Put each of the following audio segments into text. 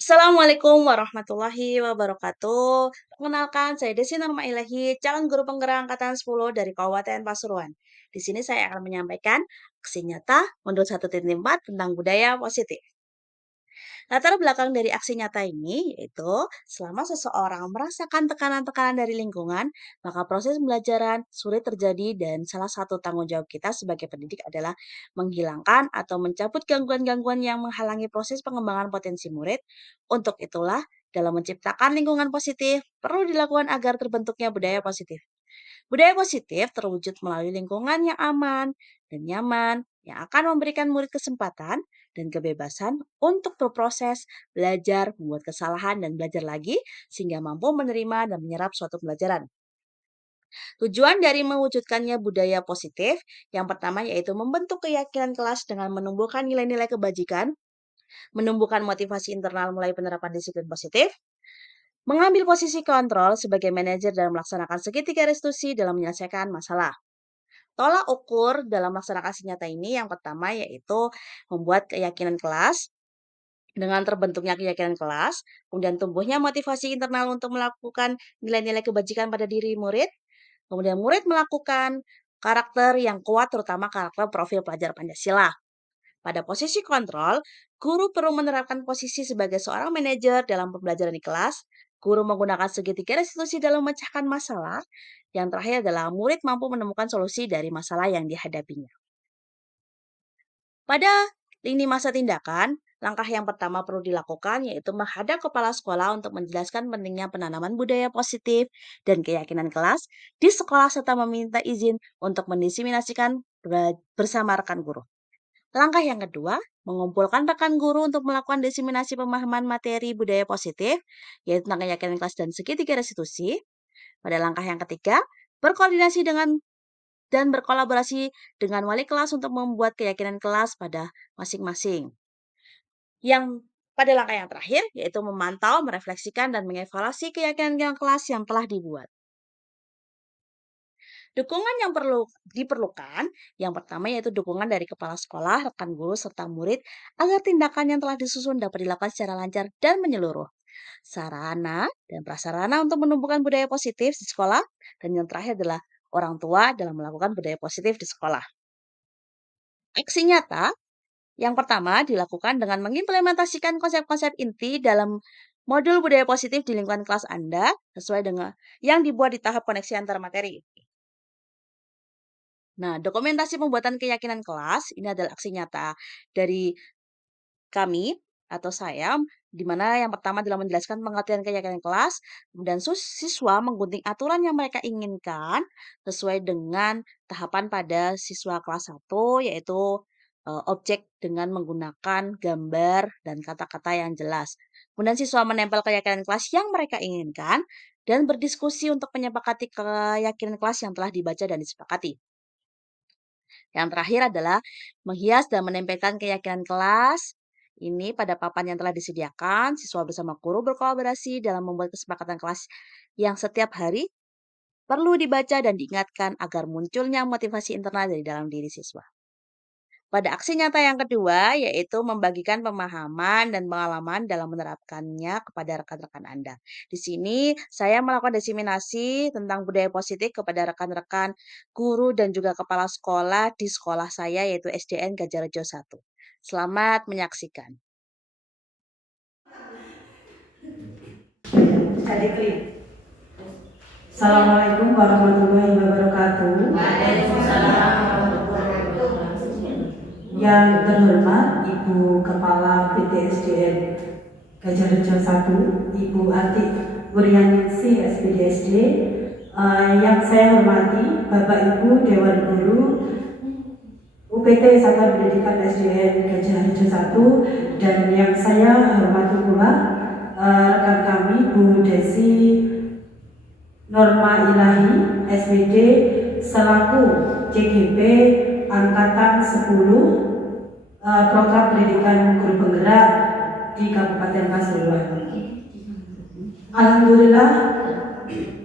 Assalamualaikum warahmatullahi wabarakatuh. Perkenalkan, saya Desi Norma Ilahi, calon guru penggerak angkatan 10 dari Kabupaten Pasuruan. Di sini saya akan menyampaikan aksi nyata menurut 1.4 tentang budaya positif. Latar belakang dari aksi nyata ini yaitu selama seseorang merasakan tekanan-tekanan dari lingkungan, maka proses pembelajaran sulit terjadi dan salah satu tanggung jawab kita sebagai pendidik adalah menghilangkan atau mencabut gangguan-gangguan yang menghalangi proses pengembangan potensi murid. Untuk itulah, dalam menciptakan lingkungan positif, perlu dilakukan agar terbentuknya budaya positif. Budaya positif terwujud melalui lingkungan yang aman dan nyaman yang akan memberikan murid kesempatan dan kebebasan untuk berproses, belajar, membuat kesalahan, dan belajar lagi sehingga mampu menerima dan menyerap suatu pelajaran. Tujuan dari mewujudkannya budaya positif yang pertama yaitu membentuk keyakinan kelas dengan menumbuhkan nilai-nilai kebajikan, menumbuhkan motivasi internal mulai penerapan disiplin positif, mengambil posisi kontrol sebagai manajer dalam melaksanakan segitiga restitusi dalam menyelesaikan masalah. Tolak ukur dalam melaksanakan aksi nyata ini yang pertama yaitu membuat keyakinan kelas. Dengan terbentuknya keyakinan kelas, kemudian tumbuhnya motivasi internal untuk melakukan nilai-nilai kebajikan pada diri murid, kemudian murid melakukan karakter yang kuat terutama karakter profil pelajar Pancasila. Pada posisi kontrol, guru perlu menerapkan posisi sebagai seorang manajer dalam pembelajaran di kelas. Guru menggunakan segitiga restitusi dalam memecahkan masalah. Yang terakhir adalah murid mampu menemukan solusi dari masalah yang dihadapinya. Pada lini masa tindakan, langkah yang pertama perlu dilakukan yaitu menghadap kepala sekolah untuk menjelaskan pentingnya penanaman budaya positif dan keyakinan kelas di sekolah serta meminta izin untuk mendiseminasikan bersama rekan guru. Langkah yang kedua, mengumpulkan rekan guru untuk melakukan diseminasi pemahaman materi budaya positif, yaitu tentang keyakinan kelas dan segitiga restitusi. Pada langkah yang ketiga, berkoordinasi dengan dan berkolaborasi dengan wali kelas untuk membuat keyakinan kelas pada masing-masing. Yang pada langkah yang terakhir, yaitu memantau, merefleksikan, dan mengevaluasi keyakinan kelas yang telah dibuat. Dukungan yang perlu diperlukan, yang pertama yaitu dukungan dari kepala sekolah, rekan guru, serta murid agar tindakan yang telah disusun dapat dilakukan secara lancar dan menyeluruh. Sarana dan prasarana untuk menumbuhkan budaya positif di sekolah, dan yang terakhir adalah orang tua dalam melakukan budaya positif di sekolah. Aksi nyata yang pertama dilakukan dengan mengimplementasikan konsep-konsep inti dalam modul budaya positif di lingkungan kelas Anda sesuai dengan yang dibuat di tahap koneksi antar materi. Nah, dokumentasi pembuatan keyakinan kelas ini adalah aksi nyata dari kami atau saya, di mana yang pertama adalah menjelaskan pengertian keyakinan kelas, dan siswa menggunting aturan yang mereka inginkan sesuai dengan tahapan pada siswa kelas 1, yaitu objek dengan menggunakan gambar dan kata-kata yang jelas. Kemudian siswa menempel keyakinan kelas yang mereka inginkan dan berdiskusi untuk menyepakati keyakinan kelas yang telah dibaca dan disepakati. Yang terakhir adalah menghias dan menempelkan keyakinan kelas. Ini pada papan yang telah disediakan, siswa bersama guru berkolaborasi dalam membuat kesepakatan kelas yang setiap hari perlu dibaca dan diingatkan agar munculnya motivasi internal dari dalam diri siswa. Pada aksi nyata yang kedua, yaitu membagikan pemahaman dan pengalaman dalam menerapkannya kepada rekan-rekan Anda. Di sini, saya melakukan diseminasi tentang budaya positif kepada rekan-rekan guru dan juga kepala sekolah di sekolah saya, yaitu SDN Gajarjo 1. Selamat menyaksikan. Assalamualaikum warahmatullahi wabarakatuh. Yang terhormat Ibu Kepala PTSDN Gajarjo 1, Ibu Ati Wuryaningsih SPDSD, yang saya hormati Bapak Ibu Dewan Guru UPT Satuan Pendidikan SDN Gajarjo 1, dan yang saya hormati pula rekan kami Bu Desi Norma Ilahi SPD selaku CGP Angkatan 10 Program Pendidikan Guru Penggerak di Kabupaten Pasuruan. Alhamdulillah,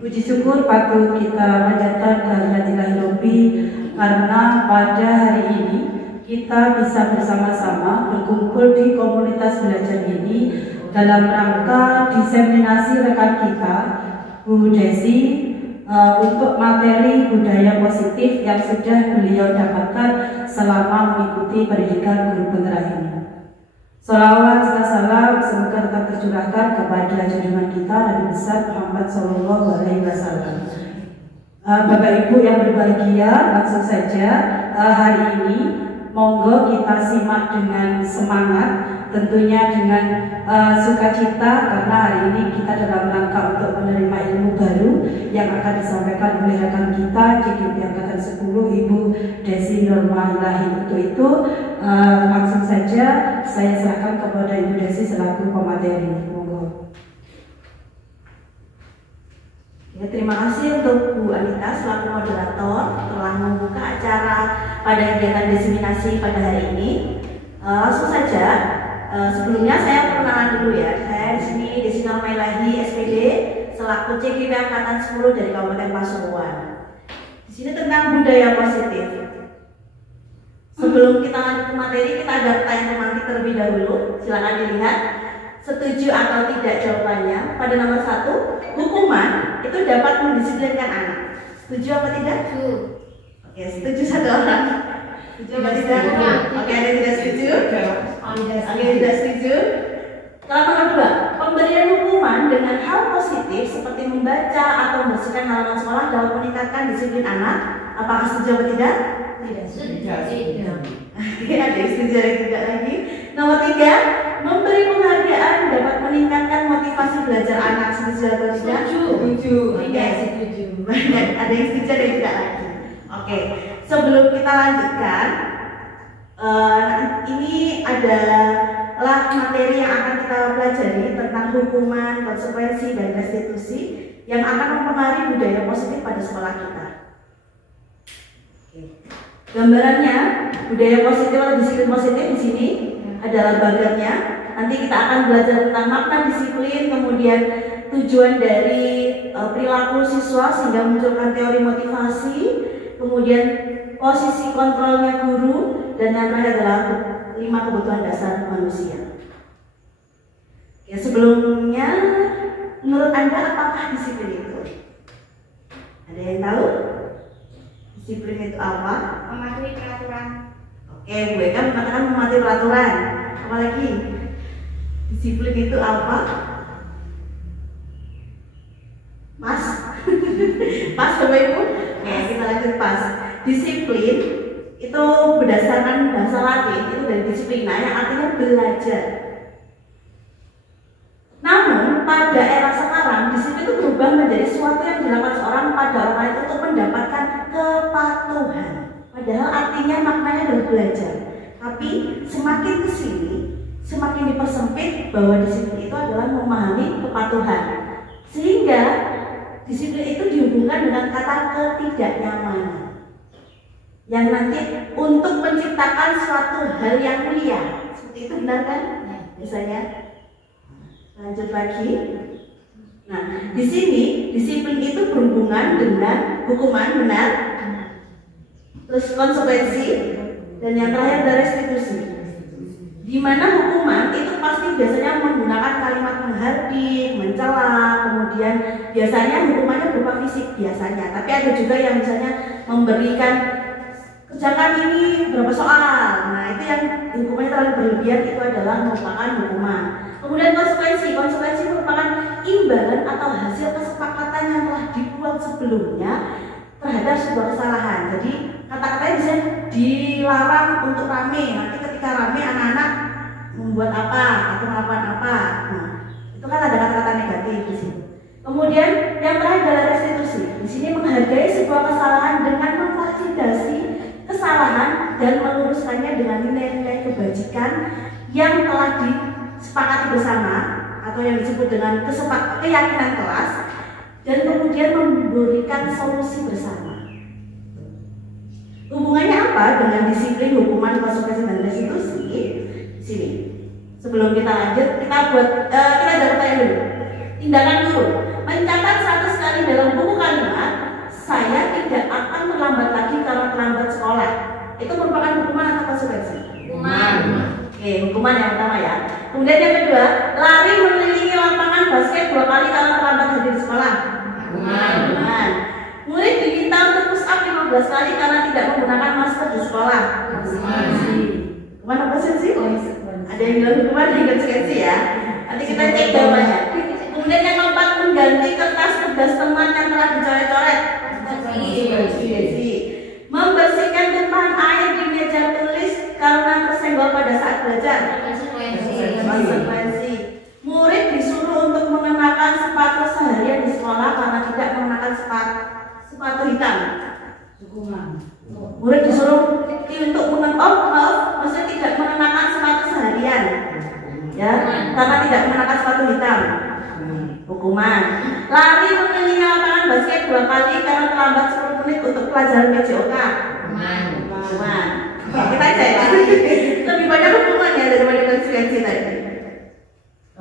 puji syukur patut kita panjatkan kehadirat Ilahi Rabbi karena pada hari ini kita bisa bersama-sama berkumpul di komunitas belajar ini dalam rangka diseminasi rekan kita, Bu Desi, untuk materi budaya positif yang sudah beliau dapatkan selama mengikuti pendidikan guru penggerak ini. Salawat serta salam semoga tetap tercurahkan kepada junjungan kita Nabi besar Muhammad Sallallahu Alaihi Wasallam. Bapak Ibu yang berbahagia, langsung saja hari ini monggo kita simak dengan semangat, tentunya dengan sukacita karena hari ini kita dalam rangka untuk menerima ilmu baru yang akan disampaikan oleh rekan kita JGP Angkatan 10 Ibu Desi Nurmailahi. Untuk itu langsung saja saya serahkan kepada Ibu Desi selaku pemateri. Monggo. Ya, terima kasih untuk Bu Anita selaku moderator telah membuka acara pada kegiatan diseminasi pada hari ini. Langsung saja, sebelumnya saya perkenalan dulu ya. Saya di sini Desi Nurmailahi SPD selaku CGP Angkatan 10 dari Kabupaten Pasuruan. Di sini tentang budaya positif. Sebelum kita lanjut ke materi, kita ada pertanyaan pemantik terlebih dahulu. Silakan dilihat. Setuju atau tidak jawabannya. Pada nomor 1, hukuman itu dapat mendisiplinkan anak. Setuju apa tidak? Setuju. Oke, setuju satu orang. Setuju apa tidak? Oke, ada yang tidak setuju? Oke, tidak setuju. Kalau nomor 2, pemberian hukuman dengan hal positif seperti membaca atau membersihkan halaman sekolah dapat meningkatkan disiplin anak. Apakah setuju atau tidak? Tidak. Tidak. Oke, ada yang setuju, ada yang tidak lagi. Nomor 3, memberi penghargaan dapat meningkatkan motivasi belajar anak. Setuju atau tidak? Setuju. Oke, setuju. Banyak, ada yang setuju, ada yang tidak lagi. Oke, sebelum kita lanjutkan, ini adalah materi yang akan kita pelajari tentang hukuman, konsekuensi, dan restitusi yang akan mempengaruhi budaya positif pada sekolah kita. Oke. Gambarannya, budaya positif atau disiplin positif di sini adalah bagannya. Nanti kita akan belajar tentang makna disiplin, kemudian tujuan dari perilaku siswa sehingga munculkan teori motivasi, kemudian posisi kontrolnya guru, dan yang terakhir adalah 5 kebutuhan dasar manusia. Ya, sebelumnya, menurut Anda apakah disiplin itu? Ada yang tahu? Disiplin itu apa? Mematuhi peraturan. Oke, Bu Eka mengatakan mematuhi peraturan. Apalagi? Disiplin itu apa? Mas? Pas Bapak Ibu? Oke, kita lanjut pas. Disiplin itu berdasarkan bahasa Latin itu dari disiplina yang artinya belajar. Namun pada era sekarang disiplin itu berubah menjadi sesuatu yang dilakukan seorang pada orang lain untuk mendapatkan kepatuhan. Padahal artinya maknanya adalah belajar. Tapi semakin kesini semakin dipersempit bahwa disiplin itu adalah memahami kepatuhan. Sehingga disiplin itu dihubungkan dengan kata ketidaknyamanan. Yang nanti untuk menciptakan suatu hal yang mulia. Seperti itu benar kan? Misalnya. Lanjut lagi. Nah, di sini disiplin itu berhubungan dengan hukuman, benar? Terus konsekuensi, dan yang terakhir adalah restitusi. Di mana hukuman itu pasti biasanya menggunakan kalimat menghardik, mencela, kemudian biasanya hukumannya berupa fisik biasanya. Tapi ada juga yang misalnya memberikan kerjakan ini berapa soal. Nah, itu yang hukumannya terlalu berlebihan, itu adalah merupakan hukuman. Kemudian konsekuensi merupakan imbalan atau hasil kesepakatan yang telah dibuat sebelumnya terhadap sebuah kesalahan. Jadi kata-katanya bisa dilarang untuk rame. Nanti ketika rame anak-anak membuat apa atau melakukan apa. Nah, itu kan ada kata-kata negatif di sini. Kemudian yang terakhir adalah restitusi. Di sini menghargai sebuah kesalahan dengan memfasilitasi kesalahan dan meluruskannya dengan nilai-nilai kebajikan yang telah disepakati bersama atau yang disebut dengan keyakinan kelas, dan kemudian memberikan solusi bersama. Hubungannya apa dengan disiplin, hukuman, konsekuensi, dan restitusi? Sini. Sebelum kita lanjut, kita jawab pertanyaan dulu. Tindakan guru mencatat 100 kali dalam buku kalimat, saya tidak akan terlambat lagi kalau terlambat sekolah. Itu merupakan hukuman atau konsekuensi? Oke, hukuman yang pertama ya. Kemudian yang kedua, lari mengelilingi lapangan basket 2 kali karena terlambat hadir di sekolah. Hukuman. Murid diminta untuk push up 15 kali karena tidak menggunakan masker di sekolah. Hukuman apa sih? Ada yang bilang hukuman di konsekuensi ya. Nanti kita cek jawabannya. Kemudian yang keempat, mengganti kertas tugas teman yang telah dicoret-coret. Membersihkan tumpahan air di meja tulis karena tersenggol pada saat belajar. Konsekuensi. Murid disuruh untuk mengenakan sepatu seharian di sekolah karena tidak mengenakan sepatu hitam. Murid disuruh untuk maksudnya tidak mengenakan sepatu seharian, ya, karena tidak mengenakan sepatu hitam. Hukuman. Lari mengelilingi lapangan basket 2 kali karena terlambat 10 menit untuk pelajaran PJOK. Hukuman. Kita aja ya. Lebih banyak hukuman ya daripada konsekuensi tadi.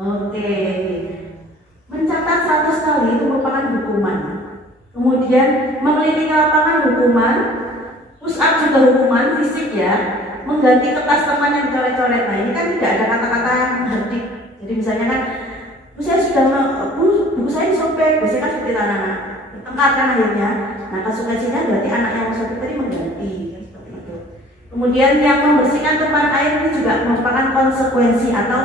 Oke. Mencatat 100 kali itu merupakan hukuman. Kemudian mengelilingi lapangan hukuman. Push up juga hukuman fisik ya. Mengganti kertas teman yang dicoret-coret. Nah ini kan tidak ada kata-kata hardik. Jadi misalnya kan, saya sudah buku saya disobek, biasanya kan seperti anak-anak bertengkar kan akhirnya. Nah konsekuensinya berarti anak yang disobek tadi mengganti seperti itu. Kemudian yang membersihkan tumpahan air ini juga merupakan konsekuensi atau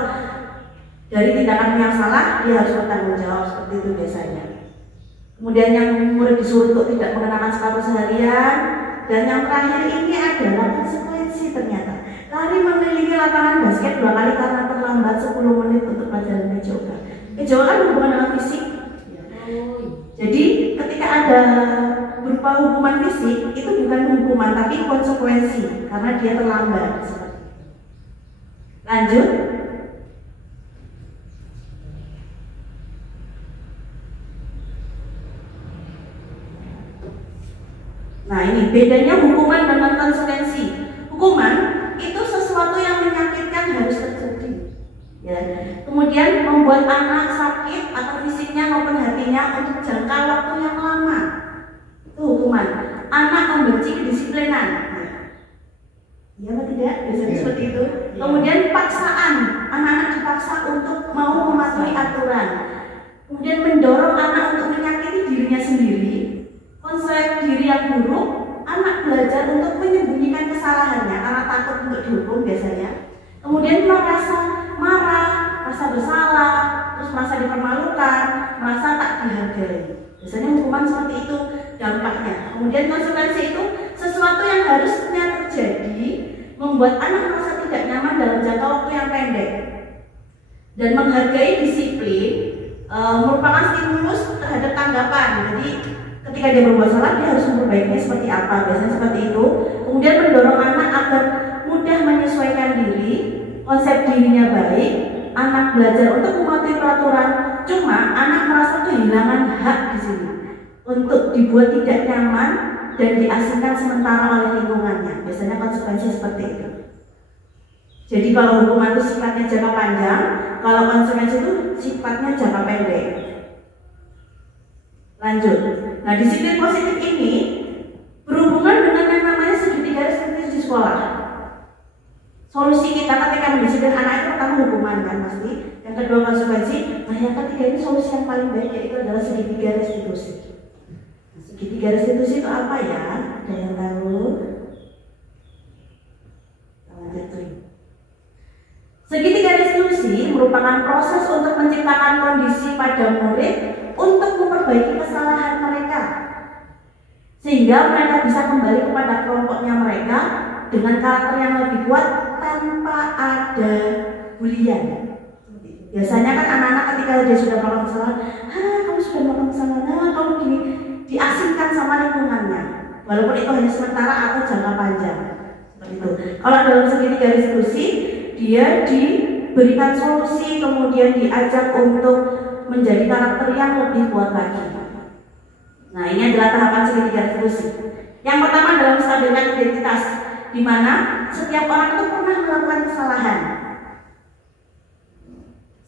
dari tindakan yang salah dia harus bertanggung jawab seperti itu biasanya. Kemudian yang murid disuruh untuk tidak mengenakan sepatu seharian. Dan yang terakhir ini adalah konsekuensi ternyata. Lari mengelilingi lapangan basket 2 kali karena terlambat 10 menit untuk pelajaran PJOK. PJOK kan hubungan dengan fisik. Jadi ketika ada berupa hukuman fisik, itu bukan hukuman tapi konsekuensi karena dia terlambat. Lanjut. Nah ini bedanya hukuman dengan konsekuensi. Hukuman itu sesuatu yang menyakitkan harus terjadi, ya. Kemudian membuat anak sakit atau fisiknya maupun hatinya untuk jangka waktu yang lama. Itu hukuman. Anak membenci kedisiplinan. Iya atau tidak? Biasanya seperti itu. Kemudian paksaan. Anak-anak dipaksa untuk mau mematuhi aturan. Kemudian mendorong anak untuk menyakiti dirinya sendiri. Konsep diri yang buruk, anak belajar untuk menyembunyikan kesalahannya karena takut untuk dihukum biasanya. Kemudian merasa marah, merasa bersalah, terus merasa dipermalukan, merasa tak dihargai. Biasanya hukuman seperti itu dampaknya. Kemudian konsekuensi itu sesuatu yang harusnya terjadi membuat anak merasa tidak nyaman dalam jangka waktu yang pendek. Dan menghargai disiplin merupakan stimulus terhadap tanggapan. Jadi ketika dia berbuat salah, dia harus memperbaikinya seperti apa, biasanya seperti itu. Kemudian mendorong anak agar mudah menyesuaikan diri, konsep dirinya baik, anak belajar untuk mematuhi peraturan. Cuma anak merasa kehilangan hak di sini untuk dibuat tidak nyaman dan diasingkan sementara oleh lingkungannya. Biasanya konsekuensi seperti itu. Jadi kalau hukuman itu sifatnya jangka panjang, kalau konsekuensi itu sifatnya jangka pendek. Lanjut. Nah, disiplin positif ini berhubungan dengan yang namanya segitiga restriktif di sekolah. Solusi kita ketika mendisiplin anak itu pertama hukuman kan pasti, yang kedua konsekuensi, nah yang ketiga ini solusi yang paling baik yaitu adalah segitiga restitusi. Nah, segitiga restitusi itu apa ya? Ada yang tahu? Lanjut. Segitiga restitusi merupakan proses untuk menciptakan kondisi pada murid untuk memperbaiki kesalahan mereka sehingga mereka bisa kembali kepada kelompoknya mereka dengan karakter yang lebih kuat tanpa ada bulian. Biasanya kan anak-anak ketika dia sudah melakukan kesalahan, kamu sudah melakukan kesalahan, kamu gini, diasingkan sama lingkungannya walaupun itu hanya sementara atau jangka panjang seperti itu. Kalau dalam segitiga restitusi dia diberikan solusi, kemudian diajak untuk menjadi karakter yang lebih kuat lagi. Nah, ini adalah tahapan segitiga restitusi. Yang pertama adalah menstabilkan identitas, di mana setiap orang itu pernah melakukan kesalahan,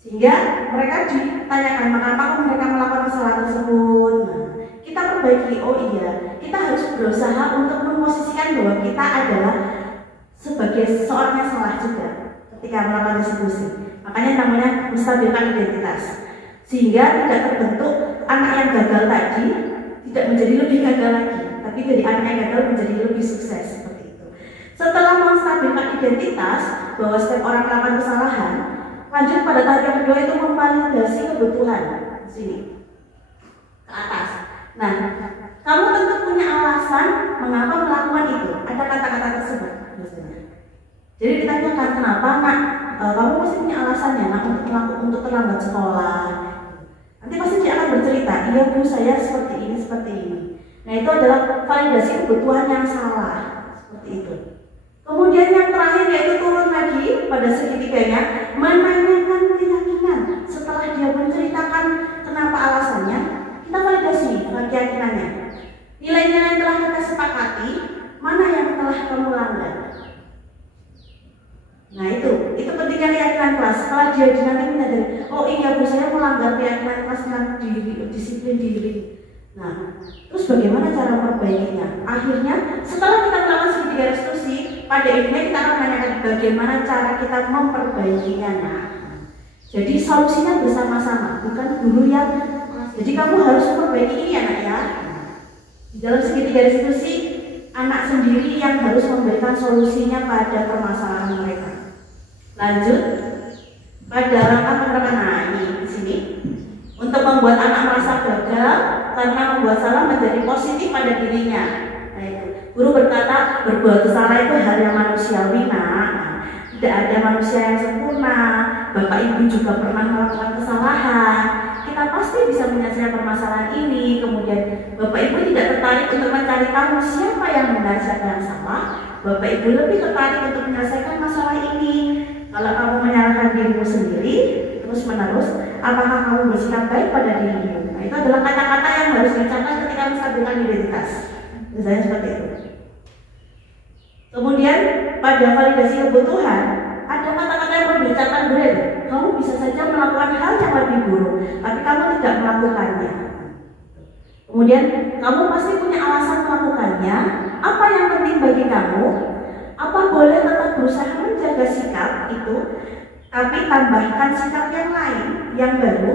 sehingga mereka ditanyakan mengapa mereka melakukan kesalahan tersebut. Nah, kita perbaiki. Oh iya, kita harus berusaha untuk memposisikan bahwa kita adalah sebagai seseorang yang salah juga. ketika melakukan diskusi. Makanya namanya menstabilkan identitas. Sehingga tidak terbentuk anak yang gagal tadi tidak menjadi lebih gagal lagi, tapi dari anak yang gagal menjadi lebih sukses seperti itu. Setelah menstabilkan identitas bahwa setiap orang melakukan kesalahan, lanjut pada tahap yang kedua itu memvalidasi kebutuhan. Sini ke atas. Nah, kamu tentu punya alasan mengapa melakukan itu. Ada kata-kata tersebut biasanya. Jadi ditanyakan kenapa nak, kamu pasti punya alasannya nak untuk terlambat sekolah. Nanti pasti dia akan bercerita, iya bu saya seperti ini, seperti ini. Nah itu adalah validasi kebutuhan yang salah, seperti itu. Kemudian yang terakhir yaitu turun lagi pada segitiganya, menanyakan keyakinan. Setelah dia menceritakan kenapa alasannya, kita validasi keyakinannya. Nilai-nilai yang telah kita sepakati, mana yang telah kamu langgar. Nah itu pentingnya keyakinan kelas. Setelah dia nanti menyadari, oh iya bu saya melanggar keyakinan kelas tentang disiplin diri. Nah, terus bagaimana cara memperbaikinya? Akhirnya setelah kita melakukan segitiga restitusi, pada intinya kita akan menanyakan bagaimana cara kita memperbaikinya. Nah, jadi solusinya bersama-sama, bukan guru yang. Jadi kamu harus memperbaiki ini anak ya. Di dalam segitiga restitusi, anak sendiri yang harus memberikan solusinya pada permasalahan mereka. Lanjut pada rangka penerapan. Nah ini di sini untuk membuat anak merasa gagal karena membuat salah menjadi positif pada dirinya. Nah itu guru berkata berbuat salah itu hal yang manusiawi nak. Tidak ada manusia yang sempurna. Bapak ibu juga pernah melakukan kesalahan. Kita pasti bisa menyelesaikan permasalahan ini. Kemudian bapak ibu tidak tertarik untuk mencari tahu siapa yang benar siapa yang salah. Bapak ibu lebih tertarik untuk menyelesaikan masalah ini. Kalau kamu menyalahkan dirimu sendiri terus menerus, apakah kamu bersikap baik pada dirimu? Nah, itu adalah kata-kata yang harus diucapkan ketika menstabilkan identitas. Misalnya seperti itu. Kemudian pada validasi kebutuhan ada kata-kata yang perlu diucapkan benar. Kamu bisa saja melakukan hal yang lebih buruk, tapi kamu tidak melakukannya. Kemudian kamu pasti punya alasan melakukannya. Apa yang penting bagi kamu? Apa boleh tetap berusaha menjaga sikap itu, tapi tambahkan sikap yang lain, yang baru.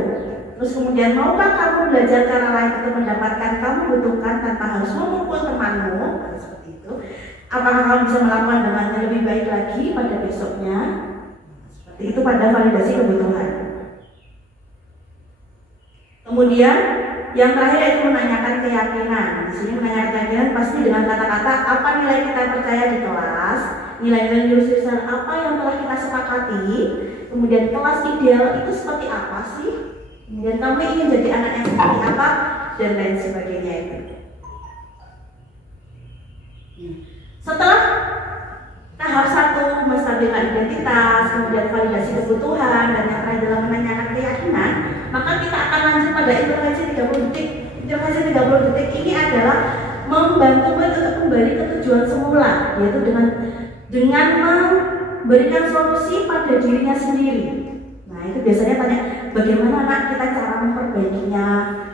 Terus kemudian maukah kamu belajar cara lain untuk mendapatkan kamu butuhkan tanpa harus memukul temanmu, seperti itu. Apakah kamu bisa melakukan dengan lebih baik lagi pada besoknya? Seperti itu pada validasi kebutuhan. Kemudian yang terakhir yaitu menanyakan keyakinan. Di sini menanyakan keyakinan pasti dengan kata-kata apa nilai kita percaya di kelas, nilai-nilai jurusan apa yang telah kita sepakati, kemudian kelas ideal itu seperti apa sih, kemudian kamu ingin jadi anak yang seperti apa, dan lain sebagainya itu. Setelah tahap 1 menstabilkan identitas, kemudian validasi kebutuhan, dan yang terakhir adalah menanyakan keyakinan, maka kita akan lanjut pada intervensi 30 detik. Intervensi 30 detik ini adalah membantu untuk kembali ke tujuan semula, yaitu dengan memberikan solusi pada dirinya sendiri. Nah itu biasanya tanya bagaimana nak kita cara memperbaikinya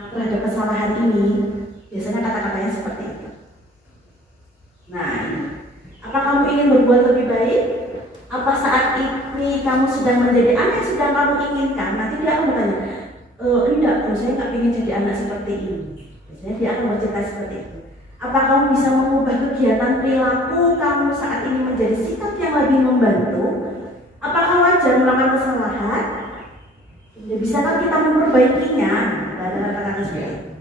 terhadap kesalahan ini. Biasanya kata-katanya seperti itu. Nah ini, apa kamu ingin berbuat lebih baik? Apa saat ini kamu sedang menjadi anak yang sedang kamu inginkan? Nanti dia akan bertanya, enggak, saya nggak ingin jadi anak seperti ini. Biasanya dia akan bercerita seperti itu. Apa kamu bisa mengubah kegiatan perilaku kamu saat ini menjadi sikap yang lebih membantu? Apakah wajar melakukan kesalahan? Ya, bisakah kita memperbaikinya? Dan kata-kata seperti itu.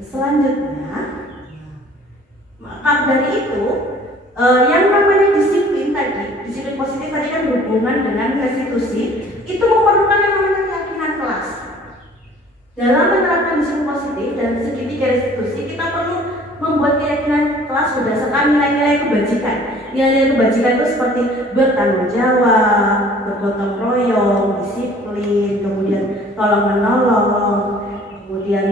Selanjutnya, maka dari itu, yang namanya disiplin tadi, disiplin positif tadi kan berhubungan dengan restitusi, itu memerlukan yang namanya keyakinan kelas. Dalam menerapkan disiplin positif dan segitiga restitusi, kita perlu membuat keyakinan kelas berdasarkan nilai-nilai kebajikan. Nilai-nilai kebajikan itu seperti bertanggung jawab, bergotong royong, disiplin, kemudian tolong menolong, kemudian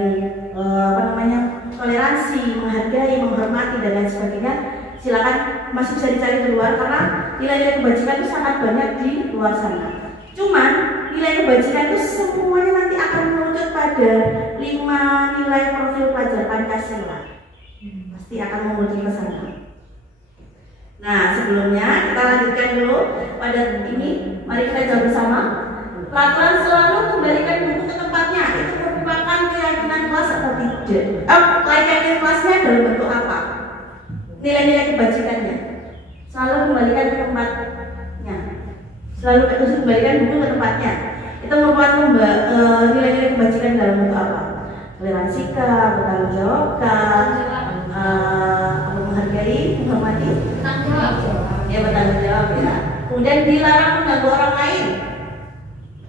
toleransi, menghargai, menghormati dan lain sebagainya. Silakan masih bisa dicari di luar karena nilai-nilai kebajikan itu sangat banyak di luar sana. Cuman nilai kebajikan itu semuanya nanti akan merujuk pada 5 nilai profil pelajar Pancasila. Pasti akan menuju ke sana. Nah, sebelumnya kita lanjutkan dulu pada ini. Mari kita jawab bersama. Peraturan selalu kembalikan buku ke tempatnya. Itu merupakan keyakinan kelas atau tidak? Keyakinan kelasnya dalam bentuk apa? Nilai-nilai kebajikannya. Selalu kembalikan ke tempatnya. Selalu kembalikan buku ke tempatnya. Itu merupakan nilai-nilai kebajikan dalam bentuk apa? Toleransi sikap, bertanggung jawabkan, menghargai, menghormati, ya bertanggung jawab ya. Kemudian dilarang mengganggu orang lain.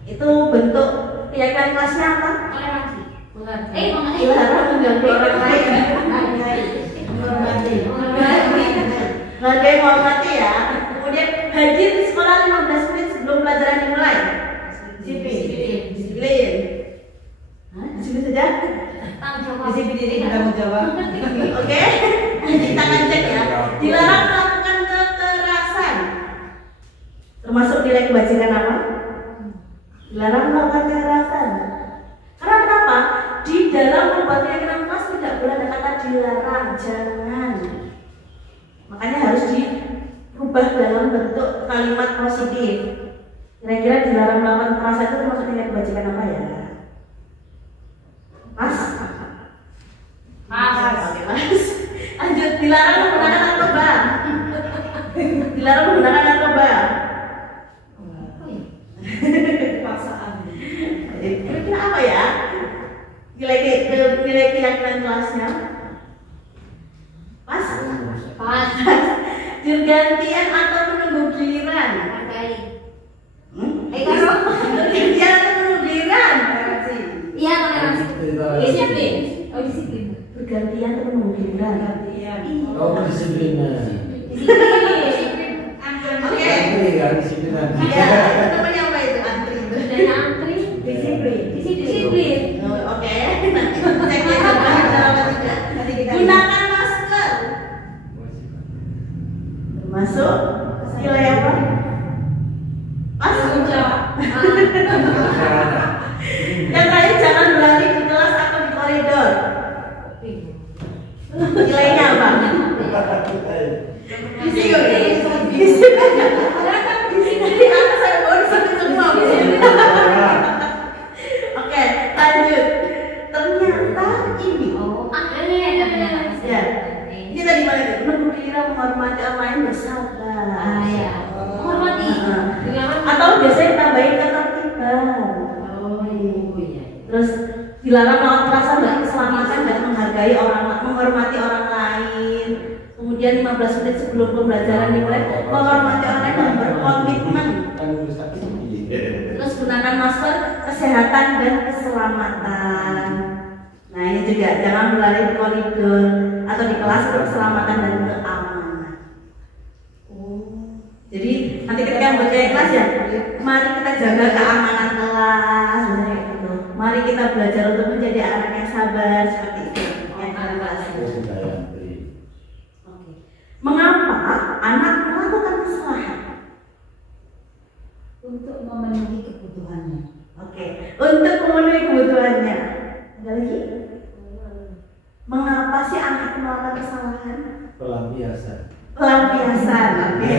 Itu bentuk keyakinan kelasnya apa? Toleransi. Dilarang mengganggu orang lain. Menghormati, menghormati ya. Kemudian hadir di sekolah 15 menit sebelum pelajaran dimulai. Disiplin. Disiplin saja. Disiplin Tanggung jawab. Oke, kita akan cek ya. Dilarang melakukan kekerasan. Termasuk nilai kebajikan apa? Dilarang melakukan kekerasan. Karena kenapa? Di dalam membuat keyakinan kelas tidak boleh ada kata dilarang, jangan. Makanya harus dirubah dalam bentuk kalimat positif. Kira-kira dilarang melakukan kekerasan itu termasuk nilai kebajikan apa ya? Mas? Oke, Mas. Lanjut, dilarang menggunakan narkoba. Dilarang menggunakan narkoba. Paksaan. Kira-kira apa ya? Nilai keyakinan kelasnya? Pas? Gantian atau menunggu giliran? Gantian atau menunggu giliran? Iya, toleransi. Disiplin. Oh, disiplin. Bergantian atau menunggu giliran? Disiplinan. Disiplin. Oke. Antri kan disiplinan. Ya, itu namanya apa itu? Antri. Dan antri. Disiplin. Disiplin. Oke. Nanti cek lagi apa tidak. Gunakan masker. Termasuk nilai apa? Tanggung jawab. Yang terakhir, jangan berlari di kelas atau di koridor. Nilainya apa? Di atas saya bawa disebut semua. Oke, lanjut. Ternyata ini. Ya. Ini tadi mana itu? Menunggu giliran, menghormati orang lain, bersabar. Menghormati. Atau biasanya tambahin ketertiban. Terus dilarang melakukan perasaan dan keselamatan dan menghargai orang, menghormati orang lain. Kemudian 15 menit sebelum pembelajaran dimulai, menghormati orang lain dan berkomitmen. Terus gunakan masker, kesehatan dan keselamatan. Nah, ini juga jangan berlari di koridor atau di kelas untuk keselamatan dan keamanan. Jadi nanti ketika berjaya kelas ya, mari kita jaga keamanan kelas, misalnya gitu. Mari kita belajar untuk menjadi anak yang sabar seperti itu. Yang kelas. Oke. Mengapa anak melakukan kesalahan? Untuk memenuhi kebutuhannya. Oke, untuk memenuhi kebutuhannya. Ada lagi? Mengapa sih anak melakukan kesalahan? Pelampiasan. Pelampiasan. Oke.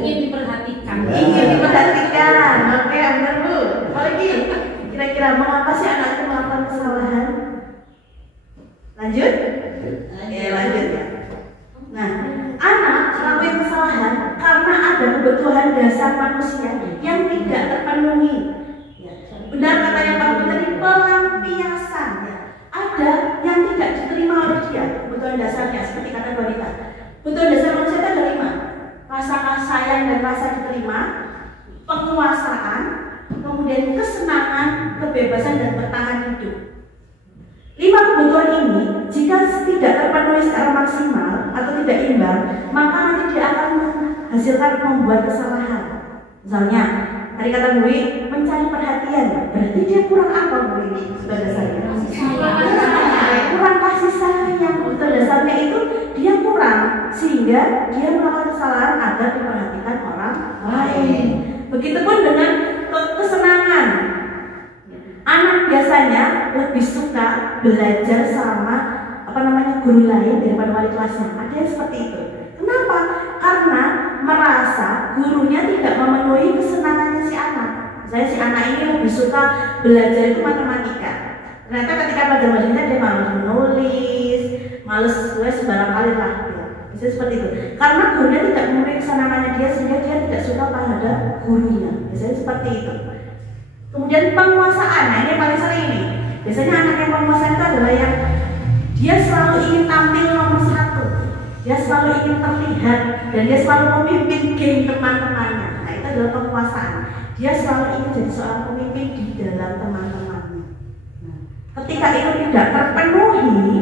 Ingin diperhatikan. Ingin diperhatikan. Oke, benar Bu. Apalagi? Kira-kira mengapa sih anak itu melakukan kesalahan? Lanjut? Oke, lanjut ya. Nah, anak melakukan kesalahan karena ada kebutuhan dasar manusia yang tidak terpenuhi. Benar kata yang Pak tadi, pelampiasan ya. Ada yang tidak diterima oleh dia, kebutuhan dasarnya seperti kata wanita. Kebutuhan dasar manusia itu ada 5. Rasa sayang dan rasa diterima, penguasaan, kemudian kesenangan, kebebasan dan bertahan hidup. 5 kebutuhan ini jika tidak terpenuhi secara maksimal atau tidak imbang, maka nanti dia akan menghasilkan membuat kesalahan. Misalnya, tadi kata Bu Wi, mencari perhatian, berarti dia kurang apa Bu Wi? Kebutuhan dasarnya kurang kasih sayang. Kebutuhan dasarnya itu dia kurang, sehingga dia melakukan kesalahan agar diperhatikan orang lain. Begitupun dengan kesenangan. Anak biasanya lebih suka belajar sama guru lain daripada wali kelasnya. Ada yang seperti itu. Kenapa? karena merasa gurunya tidak memenuhi kesenangannya si anak. Misalnya si anak ini lebih suka belajar itu matematika. Ternyata ketika pelajaran dia malas menulis, malas sembarang kali lah. Bisa seperti itu. Karena gurunya tidak memenuhi kesenangannya dia sehingga dia tidak suka pada gurunya. Biasanya seperti itu. Kemudian penguasaan, nah ini yang paling sering ini. Biasanya anak yang penguasaan itu adalah yang dia selalu ingin tampil nomor satu, dia selalu ingin terlihat, dan dia selalu memimpin geng teman-temannya. Nah itu adalah penguasaan. Dia selalu ingin jadi seorang pemimpin di dalam teman-temannya. Nah, ketika itu tidak terpenuhi,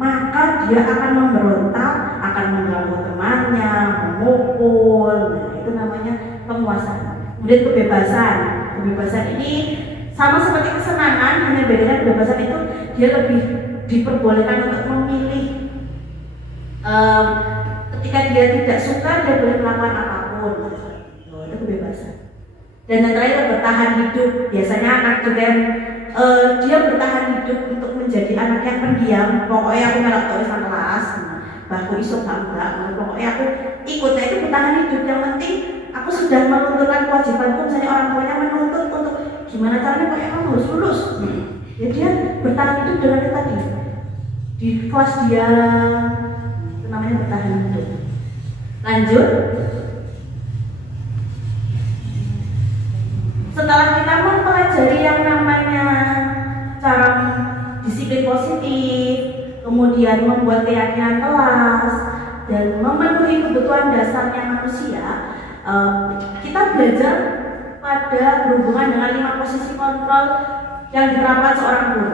maka dia akan memberontak, akan mengganggu temannya, memukul. Nah itu namanya penguasaan. Kemudian kebebasan. Kebebasan ini sama seperti kesenangan, hanya bedanya kebebasan itu dia lebih diperbolehkan untuk memilih. Ketika dia tidak suka, dia boleh melakukan apapun. Itu kebebasan. Dan yang terakhir bertahan hidup. Biasanya anak juga dia bertahan hidup untuk menjadi anak yang pendiam. Pokoknya aku melak tulisan kelas, bahku iso bangga. Pokoknya aku ikut. Nah itu bertahan hidup. Yang penting aku sudah menunturkan kewajibanku. Misalnya orang tuanya menuntut untuk gimana caranya pakai kamu harus lulus. Ya dia bertahan hidup dengan itu tadi. Di kelas dia, itu namanya bertahan hidup. Lanjut. Setelah kita mempelajari yang namanya cara disiplin positif, kemudian membuat keyakinan kelas, dan memenuhi kebutuhan dasarnya manusia, kita belajar pada berhubungan dengan 5 posisi kontrol yang diterapkan seorang guru.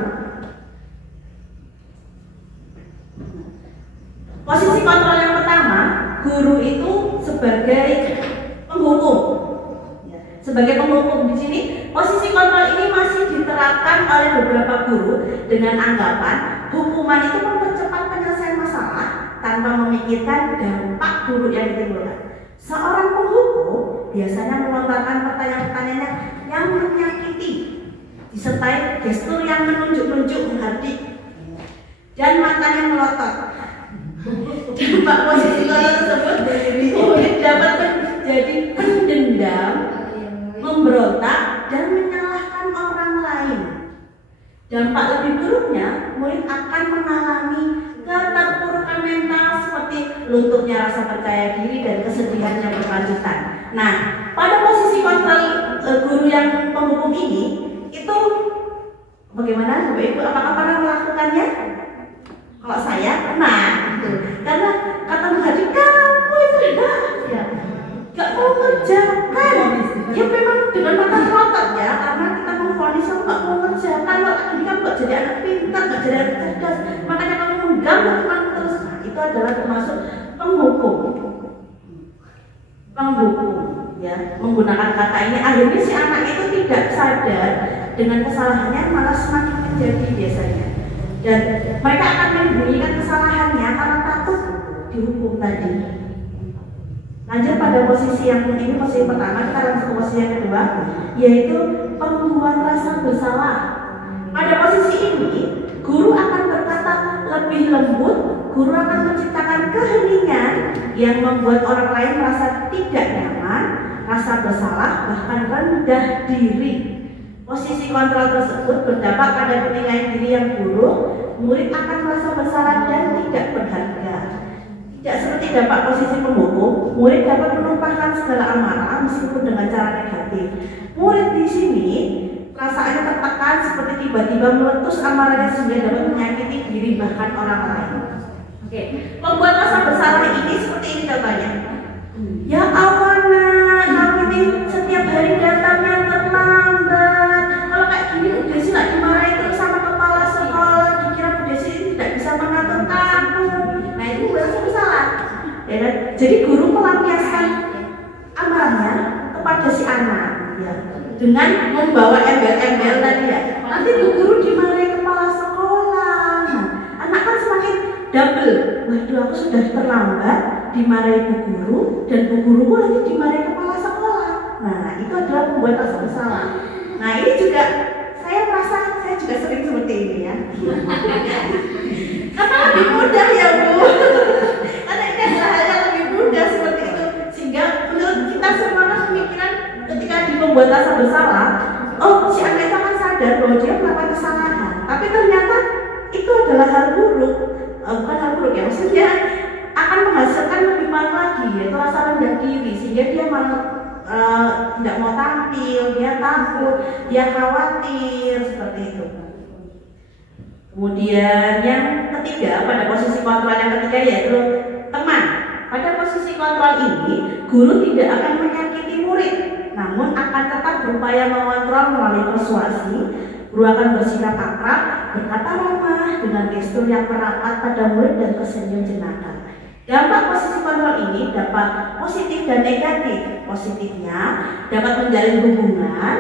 Posisi kontrol yang pertama, guru itu sebagai penghukum. Sebagai penghukum di sini, posisi kontrol ini masih diterapkan oleh beberapa guru dengan anggapan hukuman itu mempercepat penyelesaian masalah tanpa memikirkan dampak buruk yang ditimbulkan. Seorang penghukum biasanya melontarkan pertanyaan-pertanyaan yang menyakiti, disertai gestur yang menunjuk-nunjuk menghardik, dan matanya melotot. Dampak posisi kontrol tersebut dapat menjadi pendendam, memberontak, dan menyalahkan orang lain. Dampak lebih buruknya, murid akan mengalami keterpurukan mental seperti lunturnya rasa percaya diri dan kesedihan yang berkelanjutan. Nah, pada posisi kontrol guru yang penghukum ini, itu bagaimana Bapak Ibu? Apakah pernah melakukannya? Kalau saya pernah, karena kata menghadi kamu itu gak mau kerjakan. Ya memang dengan mata melotot ya, karena kita memvonis kamu gak mau kerjakan. Tadi kamu gak jadi anak pintar, gak jadi anak cerdas, makanya kamu mengganggu teman terus. Nah, itu adalah termasuk penghukum. Penghukum, ya, menggunakan kata ini. Akhirnya si anak itu tidak sadar dengan kesalahannya, malah semakin menjadi biasanya. Dan mereka akan menyembunyikan kesalahannya karena takut dihukum tadi. Lanjut pada posisi yang ini, posisi pertama, kita langsung ke posisi yang kedua, yaitu pembuat rasa bersalah. Pada posisi ini, guru akan berkata lebih lembut, guru akan menciptakan keheningan yang membuat orang lain merasa tidak nyaman, rasa bersalah, bahkan rendah diri. Posisi kontrol tersebut berdampak pada penilaian diri yang buruk, murid akan merasa bersalah dan tidak berharga. Tidak seperti dampak posisi penghukum, murid dapat menumpahkan segala amarah meskipun dengan cara negatif. Murid di sini perasaannya tertekan seperti tiba-tiba meletus amarahnya sehingga dapat menyakiti diri bahkan orang lain. Oke, membuat rasa bersalah ini seperti ini contohnya. Ya Allah nak, kamu ini setiap hari datangnya terlambat. Kalau kayak gini Bu Desi nak dimarahi terus sama kepala sekolah, dikira Bu Desi tidak bisa mengatur kamu. Nah itu berasa bersalah, ya kan? Jadi guru melampiaskan amarahnya kepada si anak, ya, dengan membawa embel-embel tadi ya. Nanti Bu Guru dimarahi kepala sekolah. Nah, anak kan semakin double. Waduh, aku sudah terlambat, dimarahi Bu Guru, dan Bu Guruku nanti dimarahi kepala sekolah. Nah, itu adalah membuat rasa bersalah. Nah, ini juga saya merasa saya juga sering seperti ini ya. Karena lebih mudah ya Bu. Karena ini adalah hal yang lebih mudah seperti itu. membuat rasa bersalah, oh si anak itu akan sadar bahwa dia melakukan kesalahan. Tapi ternyata itu adalah hal buruk, bukan hal buruk ya, maksudnya akan menghasilkan lebih parah lagi, yaitu rasa rendah diri, sehingga dia malah tidak mau tampil, dia takut, dia khawatir, seperti itu. Kemudian yang ketiga, pada posisi kontrol yang ketiga yaitu teman. Pada posisi kontrol ini, guru tidak akan menyakiti murid, namun akan tetap berupaya mengontrol melalui persuasi. Guru akan bersikap akrab, berkata ramah, dengan gestur yang merapat pada murid dan tersenyum jenaka. Dampak posisi kontrol ini dapat positif dan negatif. Positifnya dapat menjalin hubungan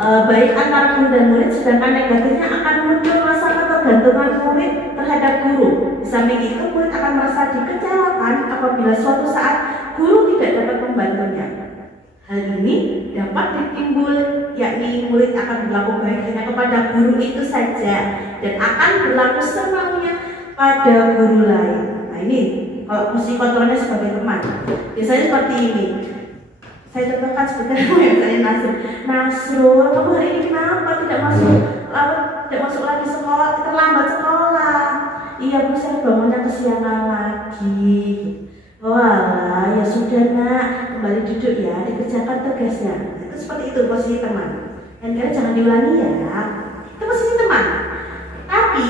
baik antara guru dan murid, sedangkan negatifnya akan muncul rasa ketergantungan murid terhadap guru. Di samping itu, murid akan merasa dikecewakan apabila suatu saat guru tidak dapat membantunya. Hal ini dapat ditimbul, yakni murid akan berlaku baik hanya kepada guru itu saja dan akan berlaku semaunya pada guru lain. Nah ini kalau posisi kontrolnya sebagai teman, biasanya seperti ini. Saya contohkan sebenarnya yang saya Nasrul, kamu hari ini kenapa tidak masuk lagi sekolah, terlambat sekolah? Iya Bu, saya bangunnya kesiangan lagi. Wah, ya sudah nak, kembali duduk ya, dikerjakan tugasnya. Itu seperti itu posisi teman. Dan kalian jangan diulangi ya. Itu posisi teman. Tapi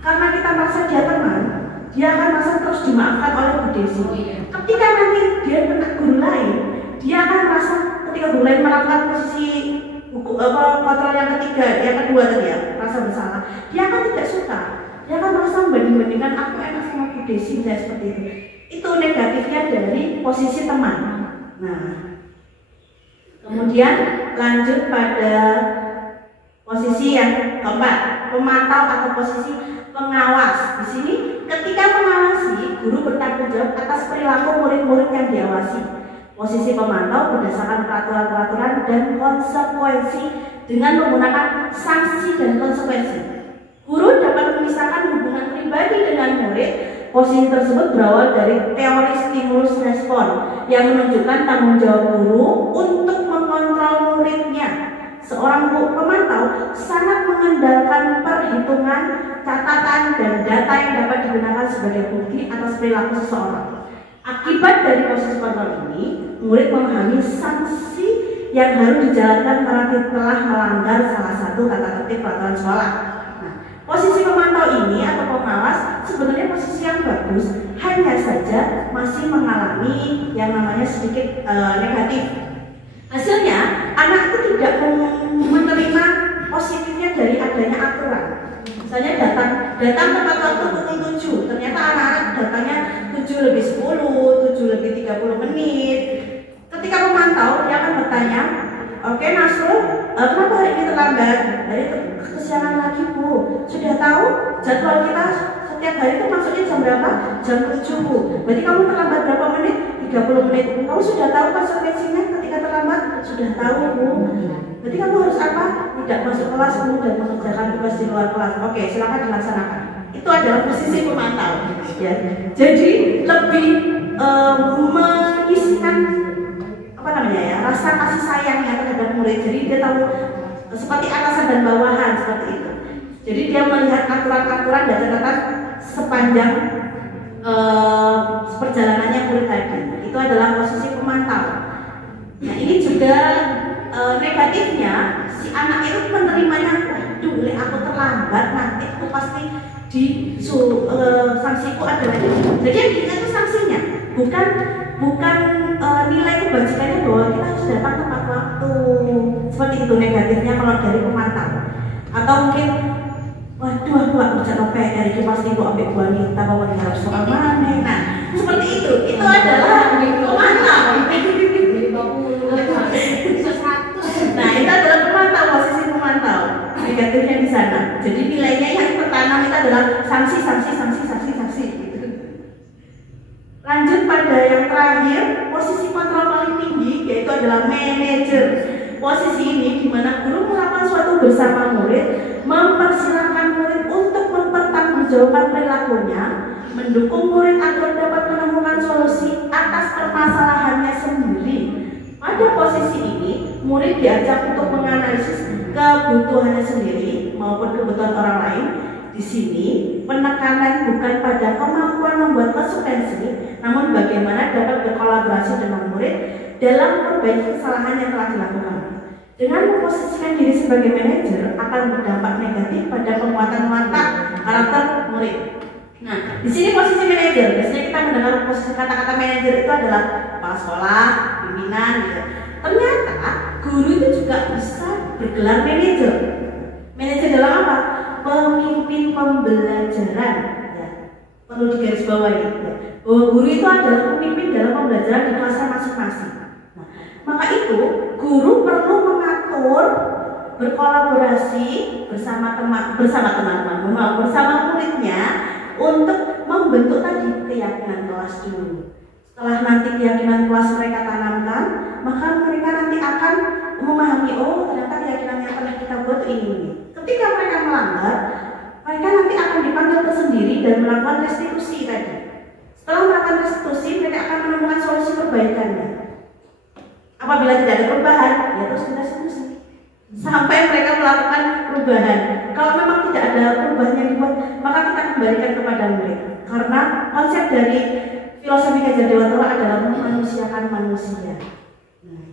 karena kita merasa dia teman, dia akan merasa terus dimaafkan oleh Bu Desi. Ketika nanti dia kena guru lain, dia akan merasa ketika guru lain melakukan posisi kontrol yang ketiga, yang kedua tadi ya, rasa bersalah, dia akan tidak suka. Dia akan merasa membanding-bandingkan, aku enak sama Bu Desi, misalnya seperti itu. Itu negatifnya dari posisi teman. Nah, kemudian lanjut pada posisi yang keempat, pemantau atau posisi pengawas. Di sini, ketika mengawasi, guru bertanggung jawab atas perilaku murid-murid yang diawasi. Posisi pemantau berdasarkan peraturan-peraturan dan konsekuensi dengan menggunakan sanksi dan konsekuensi. Guru dapat memisahkan hubungan pribadi dengan murid. Posisi tersebut berawal dari teori stimulus respon yang menunjukkan tanggung jawab guru untuk mengontrol muridnya. Seorang pemantau sangat mengandalkan perhitungan, catatan, dan data yang dapat digunakan sebagai bukti atas perilaku seseorang. Akibat dari proses kontrol ini, murid memahami sanksi yang harus dijalankan karena telah melanggar salah satu tata tertib peraturan sekolah. Nah, posisi pemantau ini atau pengawas sebenarnya posisi yang bagus, hanya saja masih mengalami yang namanya sedikit negatif. Hasilnya, anak itu tidak menerima positifnya dari adanya aturan. Misalnya datang tepat waktu pukul 7, ternyata anak-anak datangnya 7:10, 7:30 menit. Ketika memantau, dia akan bertanya, oke Nasrul, kenapa hari ini terlambat? Hari kesiangan lagi Bu. Sudah tahu jadwal kita setiap hari itu masuknya jam berapa? Jam 7 Bu. Berarti kamu terlambat berapa menit? 30 menit. Kamu sudah tahu konsekuensinya ketika terlambat? Sudah tahu Bu. Berarti kamu harus apa? Tidak masuk kelas Bu dan mengerjakan tugas di luar kelas. Oke, silakan dilaksanakan. Itu adalah posisi pemantau. Ya. Jadi lebih mengisikan rasa kasih sayangnya terhadap murid. Jadi dia tahu seperti atasan dan bawahan seperti itu. Jadi dia melihat aturan-aturan dan catatan sepanjang perjalanannya murid tadi. Itu adalah posisi pemantau. Nah ini juga negatifnya si anak itu menerimanya, waduh, aku terlambat nanti aku pasti sanksiku adalah ini. Jadi yang diingat itu sanksinya, bukan nilai kebajikannya bahwa kita harus datang tepat waktu. Seperti itu negatifnya kalau dari pemantau. Atau mungkin, waduh aku gak kerja PR itu pasti aku ambil wanita bahwa harus soal mana. Nah seperti itu adalah pemantau. Nah itu adalah pemantau, posisi pemantau. Negatifnya di sana. Jadi nilainya yang tertanam itu adalah sanksi. Lanjut pada yang terakhir, posisi kontrol paling tinggi yaitu adalah manajer. Posisi ini di mana guru melakukan suatu bersama murid, mempersilahkan murid untuk mempertanggungjawabkan perilakunya, mendukung murid agar dapat menemukan solusi atas permasalahannya sendiri. Pada posisi ini, murid diajak untuk menganalisis kebutuhannya sendiri maupun kebutuhan orang lain. Di sini penekanan bukan pada kemampuan membuat konsekuensi, namun bagaimana dapat berkolaborasi dengan murid dalam memperbaiki kesalahan yang telah dilakukan. Dengan memposisikan diri sebagai manajer akan berdampak negatif pada penguatan watak karakter murid. Nah, di sini posisi manajer, biasanya kita mendengar posisi kata-kata manajer itu adalah kepala sekolah, pimpinan, gitu. Ternyata guru itu juga bisa bergelar manajer. Manajer dalam apa? Pemimpin pembelajaran. Ya. Perlu digarisbawahi. Ya. Bahwa guru itu adalah pemimpin dalam pembelajaran di kelasnya masing-masing. Nah, maka itu guru perlu mengatur, berkolaborasi bersama teman-teman, bersama muridnya untuk membentuk tadi keyakinan kelas dulu. Setelah nanti keyakinan kelas mereka tanamkan, maka mereka nanti akan memahami, oh ternyata keyakinan yang pernah kita buat ini. Ketika mereka melanggar, mereka nanti akan dipanggil tersendiri dan melakukan restitusi tadi. Setelah melakukan restitusi, mereka akan menemukan solusi perbaikannya. Apabila tidak ada perubahan, ya terus kita restitusi sampai mereka melakukan perubahan. Kalau memang tidak ada perubahan yang dibuat, maka kita kembalikan kepada murid. Karena konsep dari filosofi Kajar Dewantara adalah memanusiakan manusia. Nah,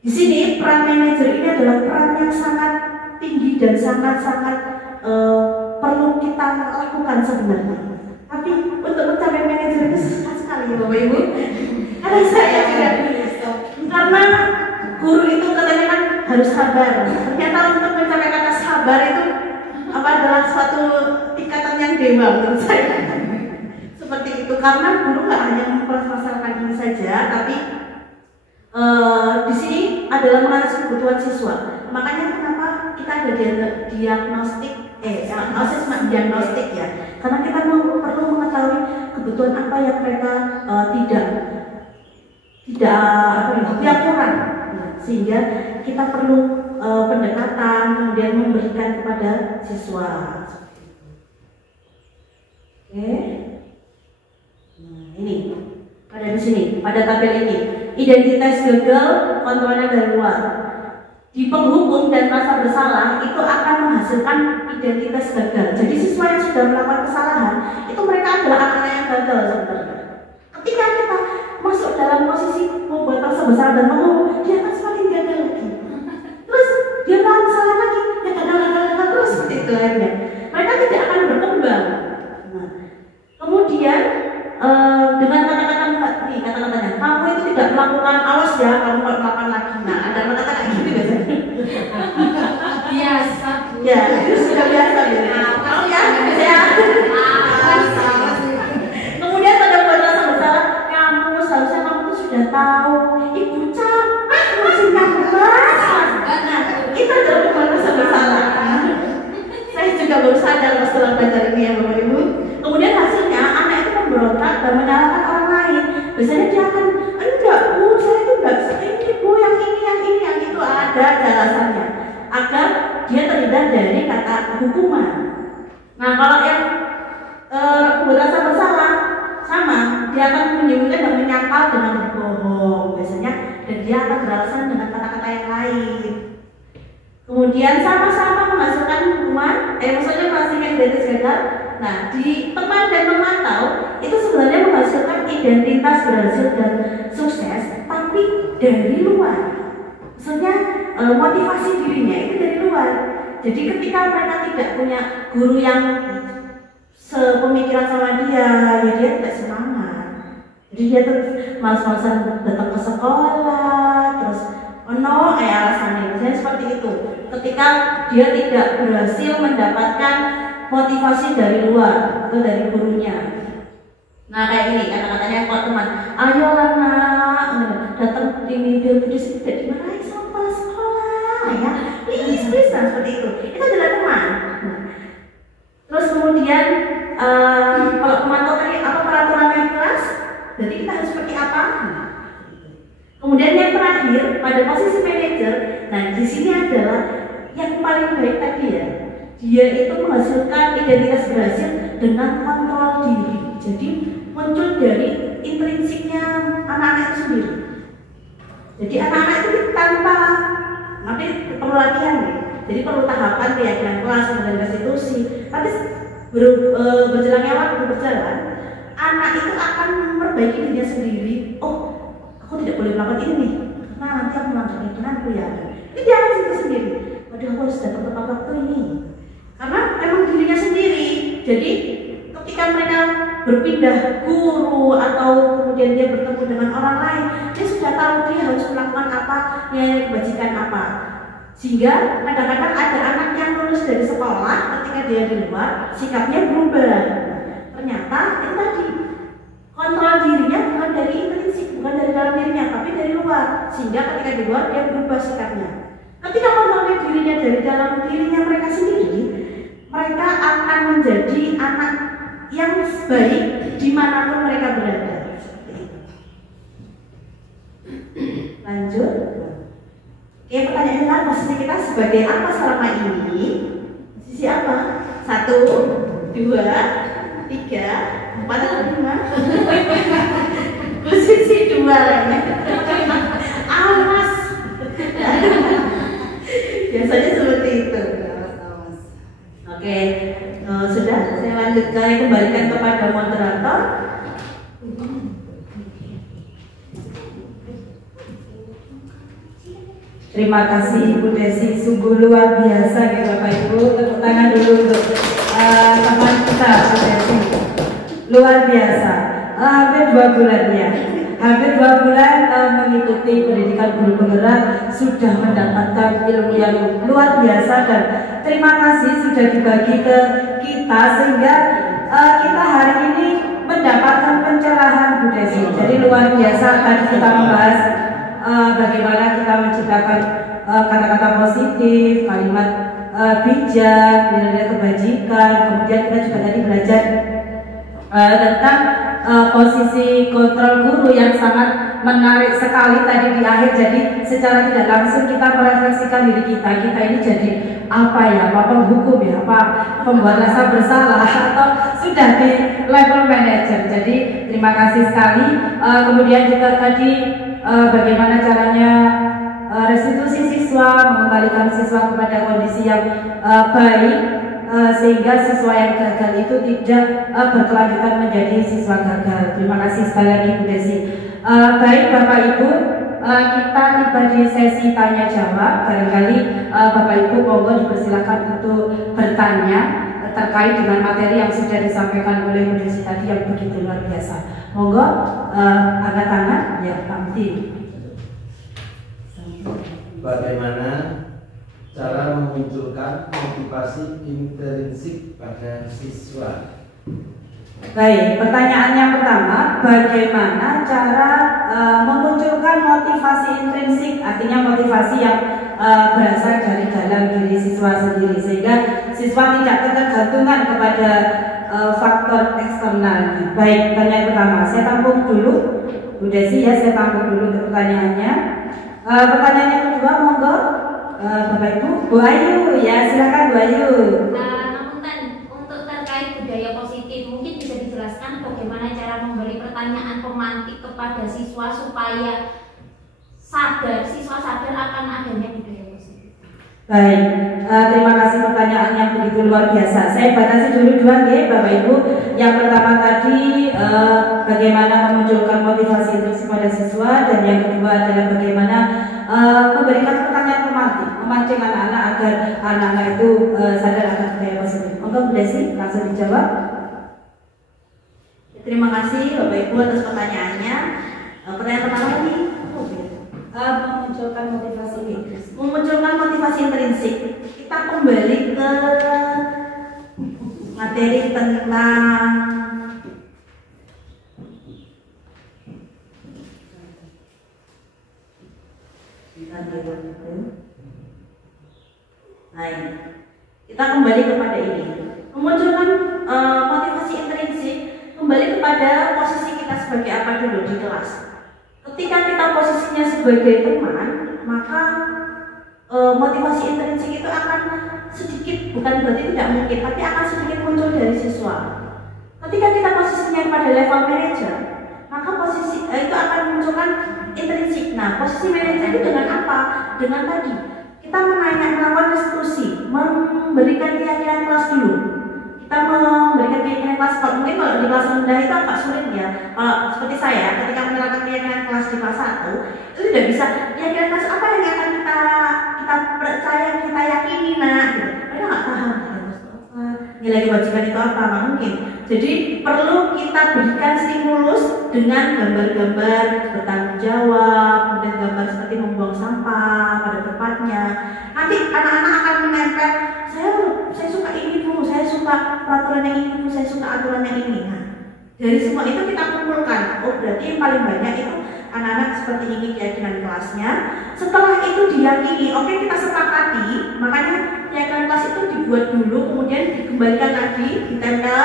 di sini peran manajer ini adalah peran yang sangat tinggi dan sangat-sangat perlu kita lakukan sebenarnya. Tapi untuk mencapai manajer itu susah sekali ya Bapak Ibu. Karena saya karena guru itu katanya kan harus sabar. Ternyata untuk mencapai kata sabar itu adalah suatu tingkatan yang dewa menurut saya. Seperti itu, karena guru nggak hanya mempermasalahkan ini saja, tapi di sini adalah menganalisis kebutuhan siswa. Makanya kenapa kita ada asesmen diagnostik ya, karena kita perlu mengetahui kebutuhan apa yang mereka yang kurang, sehingga kita perlu pendekatan kemudian memberikan kepada siswa. Oke. Nah, ini pada di sini, pada tabel ini, identitas gagal, kontrolnya dari luar. Di penghukum dan rasa bersalah itu akan menghasilkan identitas gagal. Jadi siswa yang sudah melakukan kesalahan itu mereka adalah anak-anak yang gagal sebenarnya. Ketika kita masuk dalam posisi membuat rasa bersalah dan menghukum, dia akan semakin gagal lagi. Terus dia melakukan kesalahan lagi, ya gagal terus seperti itu akhirnya. Mereka tidak akan berkembang. Nah, kemudian dengan kata-katanya, kamu itu tidak melakukan, awas ya kamu melakukan lagi. Nah, ada kata-kata gitu biasanya. Biasa. Ya, itu sudah biasa gitu. Oh ya, saya. Kemudian pada buat rasa bersalah, seharusnya kamu tuh sudah tahu, ibu capek masih ngebahas. Nah, itu adalah buat rasa bersalah. Saya juga baru sadar setelah belajar ini ya Bapak Ibu. Kemudian hasilnya anak itu memberontak dan menyalahkan orang lain. Biasanya dia akan, enggak bu, saya itu enggak ini bu, yang itu ada alasannya agar dia terhindar dari kata hukuman. Nah kalau yang berasa bersalah sama, dia akan menyembunyikan dan menyangkal dengan berbohong biasanya, dan dia akan beralasan dengan kata-kata yang lain. Kemudian sama-sama menghasilkan hukuman, maksudnya menghasilkan identitas gagal. Nah, di teman dan memantau itu sebenarnya menghasilkan identitas berhasil dan sukses, tapi dari luar. Maksudnya motivasi dirinya itu dari luar. Jadi ketika mereka tidak punya guru yang sepemikiran sama dia, ya dia tidak semangat. Jadi dia terus malas-malasan datang ke sekolah, terus alasannya misalnya seperti itu. Ketika dia tidak berhasil mendapatkan motivasi dari luar atau dari gurunya. Nah kayak ini kata-katanya kok teman, ayolah nak, datang ini dia tidak dimarahin sama kepala sekolah ya, please nah, seperti itu. Itu adalah teman. Terus kemudian kalau pemantau tadi apa peraturan yang kelas, jadi kita harus seperti apa? Kemudian yang terakhir pada posisi manajer, nah di sini adalah yang paling baik tadi ya. Dia itu menghasilkan identitas berhasil dengan kontrol diri. Jadi muncul dari intrinsiknya anak-anak itu sendiri. Jadi anak-anak itu tanpa nanti perlu latihan nih. Jadi perlu tahapan keyakinan kelas, kemudian restitusi. Nanti berjalannya waktu berjalan, anak itu akan memperbaiki dirinya sendiri. Oh, aku tidak boleh melakukan ini nih, karena nanti aku melanggar keyakinanku ya. Ini dia akan sendiri. Waduh, aku harus datang tepat waktu ini. Karena memang dirinya sendiri. Jadi ketika mereka berpindah guru atau kemudian dia bertemu dengan orang lain, dia sudah tahu dia harus melakukan apa, nilai kebajikan apa. Sehingga kadang-kadang ada anak yang lulus dari sekolah, ketika dia di luar sikapnya berubah. Ternyata itu tadi, kontrol dirinya bukan dari intrinsik, bukan dari dalam dirinya, tapi dari luar. Sehingga ketika di luar dia berubah sikapnya. Ketika kontrolnya dirinya dari dalam dirinya mereka sendiri, mereka akan menjadi anak yang baik dimanapun mereka berada. Lanjut. Oke, pertanyaannya adalah posisi kita sebagai apa selama ini? Posisi apa? 1, 2, 3, 4 atau 5? Posisi 2 lainnya. Awas. Biasanya seperti itu. Awas. Oke, sudah. Saya lanjutkan, kembalikan kepada moderator. Terima kasih Ibu Desi, sungguh luar biasa gitu Bapak Ibu. Tepuk tangan dulu untuk teman kita Bu Desi. Luar biasa. Hampir 2 bulan ya. Hampir 2 bulan mengikuti pendidikan guru penggerak, sudah mendapatkan ilmu yang luar biasa, dan terima kasih sudah dibagi ke kita sehingga kita hari ini mendapatkan pencerahan Bu Desi. Jadi luar biasa tadi kita membahas bagaimana kita menciptakan kata-kata positif, kalimat bijak, nilai kebajikan. Kemudian kita juga tadi belajar tentang posisi kontrol guru yang sangat menarik sekali tadi di akhir. Jadi secara tidak langsung kita merefleksikan diri kita ini jadi apa ya, apa penghukum ya, apa pembuat rasa bersalah, atau sudah di level manager. Jadi terima kasih sekali. Kemudian juga tadi bagaimana caranya restitusi siswa, mengembalikan siswa kepada kondisi yang baik, sehingga siswa yang gagal itu tidak berkelanjutan menjadi siswa gagal. Terima kasih sekali lagi Bu Desi. Baik Bapak Ibu, kita tiba di sesi tanya jawab. Barangkali Bapak Ibu monggo dipersilakan untuk bertanya terkait dengan materi yang sudah disampaikan oleh Bu Desi tadi yang begitu luar biasa. Monggo angkat tangan ya Pak Mti. Bagaimana cara memunculkan motivasi intrinsik pada siswa? Baik, pertanyaan yang pertama, bagaimana cara memunculkan motivasi intrinsik, artinya motivasi yang berasal dari dalam diri siswa sendiri, sehingga siswa tidak ketergantungan kepada faktor eksternal. Baik, pertanyaan pertama, saya tampung dulu Bu Desi ya, saya tampung dulu untuk pertanyaannya. Pertanyaan yang kedua, monggo Bapak Ibu, Bu Ayu ya, silakan Bu Ayu. Untuk terkait budaya positif, mungkin bisa dijelaskan bagaimana cara memberi pertanyaan pemantik kepada siswa supaya siswa sadar akan adanya budaya positif. Baik, terima kasih pertanyaan yang begitu luar biasa. Saya batasi dulu 2 ya Bapak Ibu. Yang pertama tadi bagaimana memunculkan motivasi intrinsik pada siswa, dan yang kedua adalah bagaimana memberikan pertanyaan pemantik, memancing anak-anak agar anak-anak itu sadar akan budaya positif. Monggo Bu Desi langsung dijawab. Terima kasih Bapak Ibu atas pertanyaannya. Pertanyaan pertama tadi Memunculkan motivasi intrinsik. Kita kembali ke materi tentang kita kembali kepada ini, memunculkan motivasi intrinsik, kembali kepada posisi kita sebagai apa dulu di kelas. Ketika kita posisinya sebagai teman, maka motivasi intrinsik itu akan sedikit, bukan berarti tidak mungkin, tapi akan sedikit muncul dari siswa. Ketika kita posisinya pada level manager, maka posisi itu akan memunculkan intrinsik Nah, posisi manajer itu dengan apa? Dengan tadi kita melakukan restitusi, memberikan keyakinan kelas dulu. Kita memberikan keyakinan kelas. Mungkin kalau di kelas rendah itu agak sulit ya. Kalau seperti saya, ketika menerapkan keyakinan kelas di kelas 1, itu tidak bisa keyakinan kelas apa yang akan kita percaya, kita yakini, nah gitu. Mereka nggak paham nilai kewajiban itu apa, nggak mungkin. Jadi perlu kita berikan stimulus dengan gambar-gambar bertanggung jawab, kemudian gambar seperti membuang sampah pada tempatnya. Nanti anak-anak akan menempel, saya suka ini Bu, saya suka peraturan yang ini Bu, saya suka aturan yang ini. Nah, dari semua itu kita kumpulkan. Oh, berarti yang paling banyak itu anak-anak seperti ini keyakinan kelasnya. Setelah itu diyakini, oke, kita sepakati. Makanya keyakinan kelas itu dibuat dulu, kemudian dikembalikan lagi, ditempel,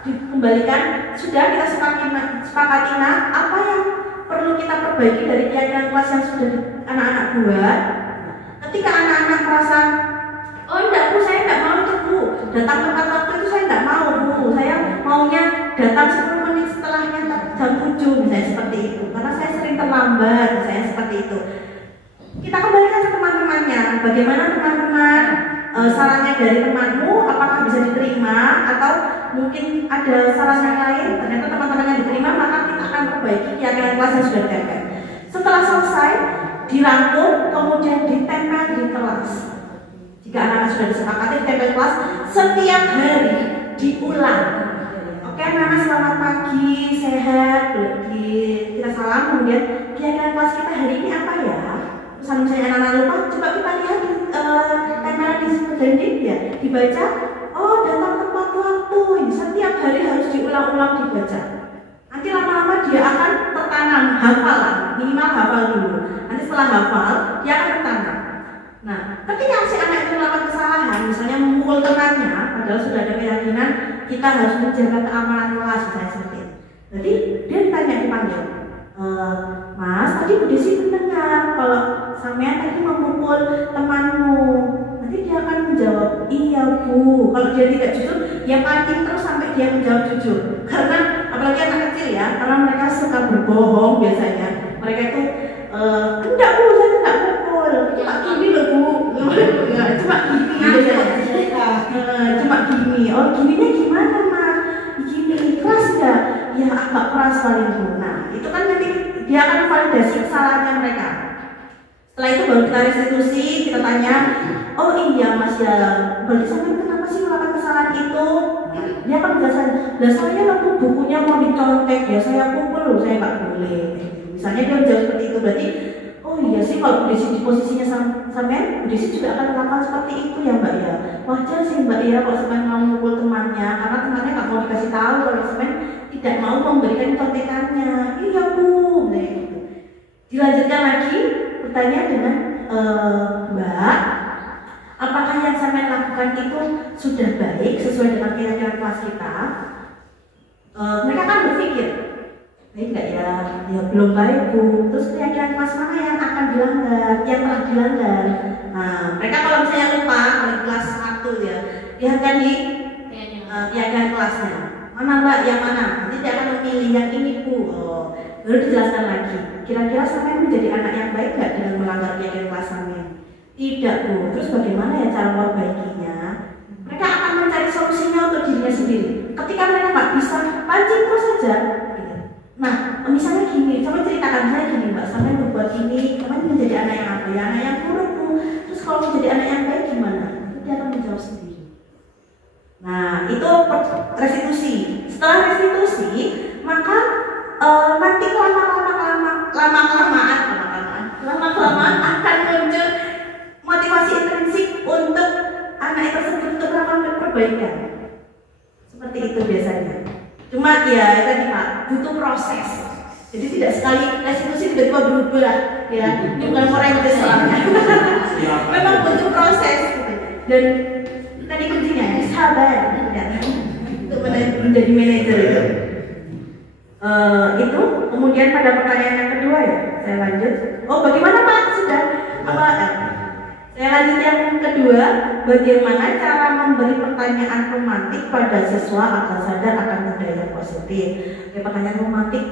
dikembalikan. Sudah kita sepakati, nah apa yang perlu kita perbaiki dari keyakinan kelas yang sudah anak-anak buat. Ketika anak-anak merasa, oh enggak Bu, saya enggak mau itu Bu, datang tepat waktu itu saya enggak mau Bu, saya maunya datang 10 menit setelahnya jam 7 misalnya seperti itu, karena saya sering terlambat misalnya seperti itu. Kita kembalikan ke teman-temannya, bagaimana teman-teman, sarannya dari temanmu apakah bisa diterima atau mungkin ada saran yang lain, ternyata teman-temannya diterima, maka kita akan perbaiki keyakinan kelas yang sudah ditempel. Setelah selesai, dirangkum, kemudian ditempel di kelas. Jika anak-anak sudah disepakati ditempel kelas, setiap hari diulang. Oke, anak-anak selamat pagi, sehat, kita salam, kemudian keyakinan kelas kita hari ini apa ya? Terus misalnya anak-anak lupa, coba kita lihat tempelan di sepedanding ya, dibaca. Oh, datang tepat waktu. Ini setiap hari harus diulang-ulang dibaca. Nanti lama-lama dia akan tertanam hafalan, minimal hafal dulu. Nanti setelah hafal, dia akan tertanam. Nah, ketika si anak itu melakukan kesalahan, misalnya memukul temannya, padahal sudah ada keyakinan kita harus menjaga keamanan kelas, misalnya seperti itu. Jadi dia dipanggil, Mas, tadi Bu Desi mendengar kalau sampean tadi memukul temanmu. Nanti dia akan menjawab, iya Bu. Kalau dia tidak jujur, ya pancing terus sampai dia menjawab jujur. Karena apalagi anak kecil ya, karena mereka suka berbohong biasanya. Mereka itu enggak Bu, saya tidak mukul. Cuma gini loh Bu. Cuma gini biasanya. Cuma gini. Oh, gininya gimana Mas? Gini, keras enggak? Ya agak keras paling Bu. Nah, itu kan nanti dia akan validasi kesalahannya mereka. Setelah itu baru kita restitusi, kita tanya, oh iya Mas ya, berarti sampai kenapa sih melakukan kesalahan itu? Dia akan menjelaskan, lah saya waktu bukunya mau dicontek ya, saya pukul, saya nggak boleh. Misalnya dia menjawab seperti itu, berarti oh iya sih kalau Bu Desi di posisinya sampean, Bu Desi juga akan melakukan seperti itu ya Mbak ya. Wajar sih Mbak ya kalau sampean mau memukul temannya, karena temannya nggak mau dikasih tahu kalau sampean tidak mau memberikan contekannya. Iya Bu, nah gitu. Dilanjutkan lagi bertanya dengan Mbak, apakah yang sampean lakukan itu sudah baik sesuai dengan keyakinan kelas kita? Mereka kan berpikir, baik nggak ya? Ya belum baik Bu. Terus keyakinan kelas mana yang akan dilanggar, yang telah dilanggar? Nah, mereka kalau misalnya lupa dari kelas 1 ya, lihatkan di keyakinan kelasnya. Mana Mbak? Yang mana? Nanti dia akan memilih yang ini Bu. Oh, baru dijelaskan lagi. Kira-kira sampean menjadi anak yang baik nggak dengan melanggar keyakinan kelas sampean? Tidak Bu. Terus bagaimana ya cara memperbaikinya? Mereka akan mencari solusinya untuk dirinya sendiri. Ketika mereka nggak bisa, pancing terus saja. Gitu. Nah, misalnya gini, coba ceritakan saya gini Mbak, sampean berbuat ini, sampean menjadi anak yang apa ya? Anak yang buruk Bu. Terus kalau menjadi anak yang baik gimana? Itu dia akan menjawab sendiri. Nah, itu restitusi. Setelah restitusi, maka nanti lama-kelamaan akan muncul motivasi intrinsik untuk anak tersebut untuk melakukan perbaikan. Seperti itu biasanya. Cuma ya tadi Pak, butuh proses. Jadi tidak sekali restitusi tiba-tiba berubah ya. Ini bukan forensic soalnya. Memang butuh proses gitu. Dan tadi kuncinya sabar untuk menjadi manajer itu. Itu kemudian pada pertanyaan yang kedua ya, saya lanjut. Oh bagaimana Pak? Sudah apa? Saya lanjut yang kedua, bagaimana cara memberi pertanyaan romantik pada siswa agar sadar akan budaya positif. Oke, pertanyaan romantik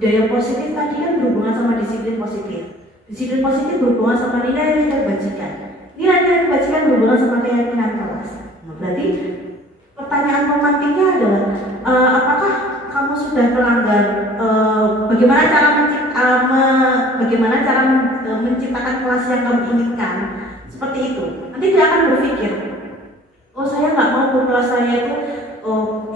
budaya positif tadi kan berhubungan sama disiplin positif. Disiplin positif berhubungan sama nilai-nilai kebajikan. Nilai-nilai kebajikan berhubungan sama keyakinan kelas. Nah, berarti pertanyaan pemantiknya adalah apakah kamu sudah melanggar bagaimana cara menciptakan kelas yang kamu inginkan, seperti itu. Nanti dia akan berpikir, oh saya nggak mau kelas saya itu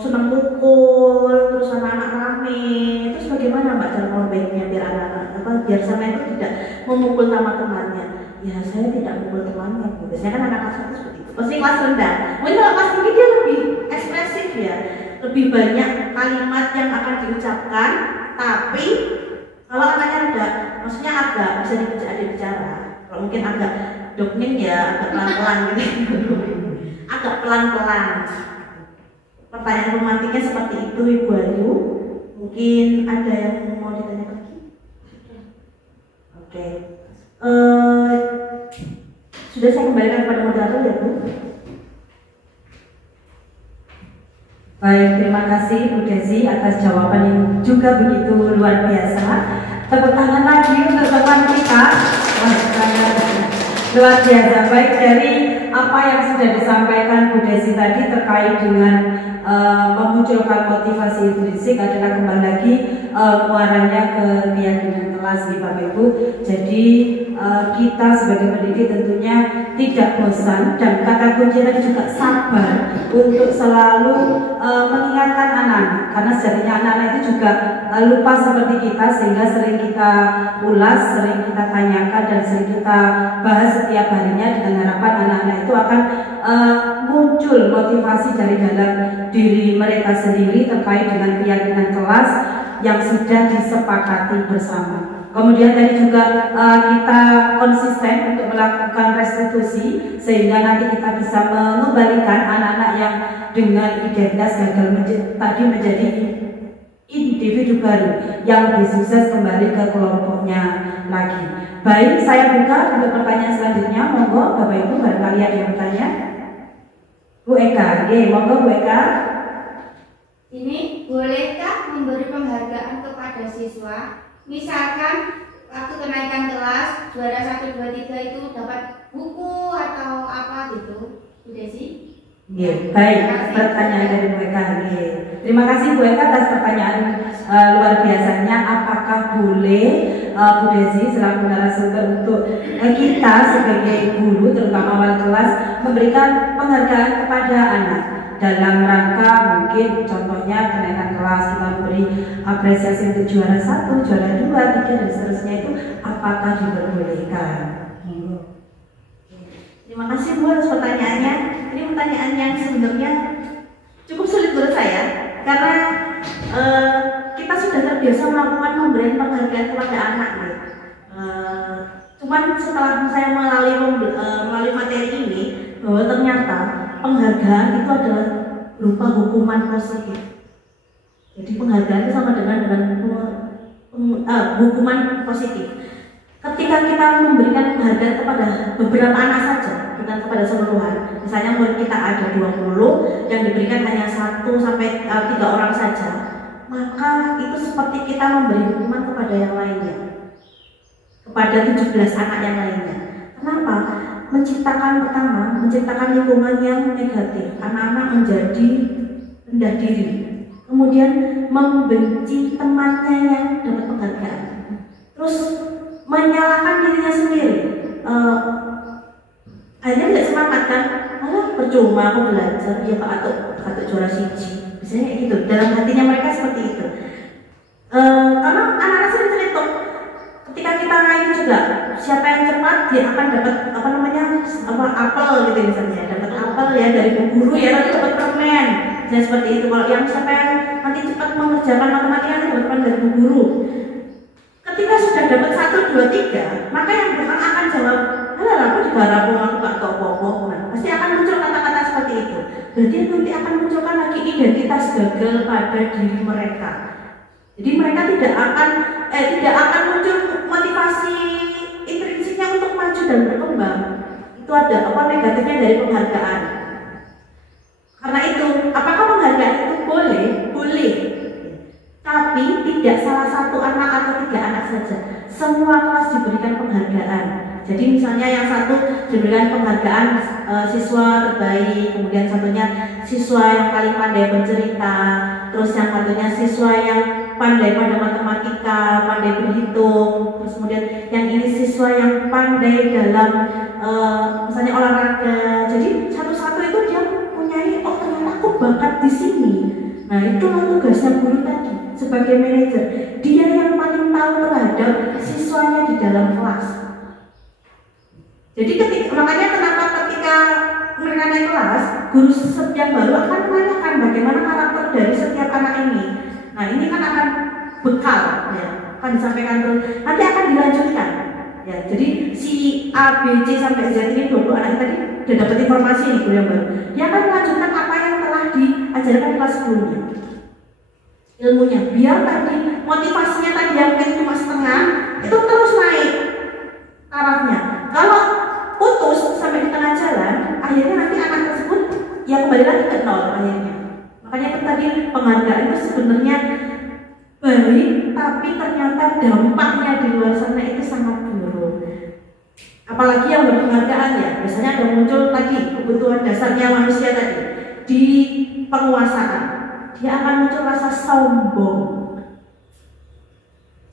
senang pukul, terus anak-anak rame, terus bagaimana Mbak cara membaiknya biar anak-anak biar sama itu tidak memukul teman-temannya. Ya saya tidak memukul temannya, biasanya kan anak kelas itu seperti itu. Pasti kelas rendah, mungkin kalau kelas tinggi dia lebih ekspresif ya, lebih banyak kalimat yang akan diucapkan, tapi kalau anaknya ada, maksudnya agak bisa dibicara, kalau mungkin agak dokning ya agak pelan-pelan gitu, agak pelan-pelan. Pertanyaan pemantiknya seperti itu Ibu Ayu. Mungkin ada yang mau ditanya lagi? Oke. Sudah saya kembalikan kepada moderator ya Bu. Baik, terima kasih Bu Desi atas jawaban yang juga begitu luar biasa. Tepuk tangan lagi untuk teman kita. Wah, luar biasa. Baik, dari apa yang sudah disampaikan Bu Desi tadi terkait dengan memunculkan motivasi intrinsik adalah kembali lagi muaranya ke keyakinan kelas di Bapak Ibu. Jadi kita sebagai pendidik tentunya tidak bosan, dan kata kunci tadi juga sabar untuk selalu mengingatkan anak-anak, karena sejatinya anak-anak itu juga lupa seperti kita, sehingga sering kita ulas, sering kita tanyakan, dan sering kita bahas setiap harinya dengan harapan anak-anak itu akan muncul motivasi dari dalam diri mereka sendiri terkait dengan keyakinan kelas yang sudah disepakati bersama. Kemudian tadi juga kita konsisten untuk melakukan restitusi, sehingga nanti kita bisa mengembalikan anak-anak yang dengan identitas gagal tadi menjadi individu baru yang lebih sukses kembali ke kelompoknya lagi. Baik, saya buka untuk pertanyaan selanjutnya. Monggo Bapak Ibu, barangkali ada yang bertanya. Bu Eka, monggo Bu Eka. Ini bolehkah memberi penghargaan kepada siswa? Misalkan waktu kenaikan kelas juara 1, 2, 3 itu dapat buku atau apa gitu, Bu Desi? Baik, pertanyaan dari Bu Eka. Terima kasih Bu Eka atas pertanyaan luar biasanya. Apakah boleh Bu Desi selaku narasumber untuk kita sebagai guru terutama awal kelas memberikan penghargaan kepada anak dalam rangka mungkin contohnya kenaikan kelas, kita memberi apresiasi untuk juara 1, juara 2, 3 dan seterusnya, itu apakah diperbolehkan? Terima kasih Bu atas pertanyaannya. Ini pertanyaan yang sebenarnya cukup sulit menurut saya, karena kita sudah terbiasa melakukan pemberian penghargaan kepada anak. Cuman setelah saya melalui materi ini, bahwa ternyata penghargaan itu adalah berupa hukuman positif. Jadi penghargaan itu sama dengan hukuman positif. Ketika kita memberikan penghargaan kepada beberapa anak saja, bukan kepada seluruhan. Misalnya murid kita ada 20, yang diberikan hanya 1 sampai 3 orang saja, maka itu seperti kita memberi hukuman kepada yang lainnya, kepada 17 anak yang lainnya. Kenapa? Menciptakan lingkungan yang negatif, anak-anak menjadi rendah diri, kemudian membenci temannya yang dapat penghargaan, terus menyalahkan dirinya sendiri. Akhirnya tidak semangat kan? Percuma aku belajar, ya Pak atau juara siji. Biasanya kayak gitu. Dalam hatinya mereka seperti itu. Karena anak-anak sering terhitung. Ketika kita main juga, siapa yang cepat dia akan dapat apel gitu misalnya, dapat apel ya dari bu guru ya, nanti dapat permen. Misalnya seperti itu. Kalau yang siapa yang nanti cepat mengerjakan matematika nanti dapat permen dari bu guru. Ketika sudah dapat 1, 2, 3, maka yang belakang akan jawab, "Alah, aku digarap, aku gak tau apa-apa." Pasti akan muncul kata-kata seperti itu. Berarti nanti akan munculkan lagi identitas gagal pada diri mereka. Jadi mereka tidak akan muncul motivasi intrinsiknya untuk maju dan berkembang. Itu ada negatifnya dari penghargaan. Karena itu, apakah penghargaan itu boleh? Boleh. Tapi tidak salah satu anak semua kelas diberikan penghargaan. Jadi misalnya yang satu diberikan penghargaan siswa terbaik, kemudian satunya siswa yang paling pandai bercerita, terus yang satunya siswa yang pandai pada matematika, pandai berhitung, terus kemudian yang ini siswa yang pandai dalam misalnya olahraga. Jadi satu-satu itu dia mempunyai, oh ternyata aku bakat di sini. Nah itulah tugasnya guru tadi sebagai manajer. Dia yang paling tahu terhadap siswanya di dalam kelas. Jadi makanya kenapa ketika mereka naik kelas, guru yang baru akan menanyakan bagaimana karakter dari setiap anak ini. Nah ini kan akan bekal, ya, akan disampaikan terus. Nanti akan dilanjutkan. Ya, jadi si A, B, C sampai Z ini 20 anak tadi sudah dapat informasi nih guru yang baru. Dia akan melanjutkan apa yang telah diajarkan kelas sebelumnya. Ilmunya, biar tadi motivasinya tadi yang cuma setengah itu terus naik tarafnya. Kalau putus sampai di tengah jalan, akhirnya nanti anak tersebut ya kembali lagi ke nol akhirnya. Makanya itu tadi penghargaan itu sebenarnya baik, tapi ternyata dampaknya di luar sana itu sangat buruk. Apalagi yang berpenghargaan ya, biasanya ada muncul tadi kebutuhan dasarnya manusia tadi di penguasaan. Dia akan muncul rasa sombong.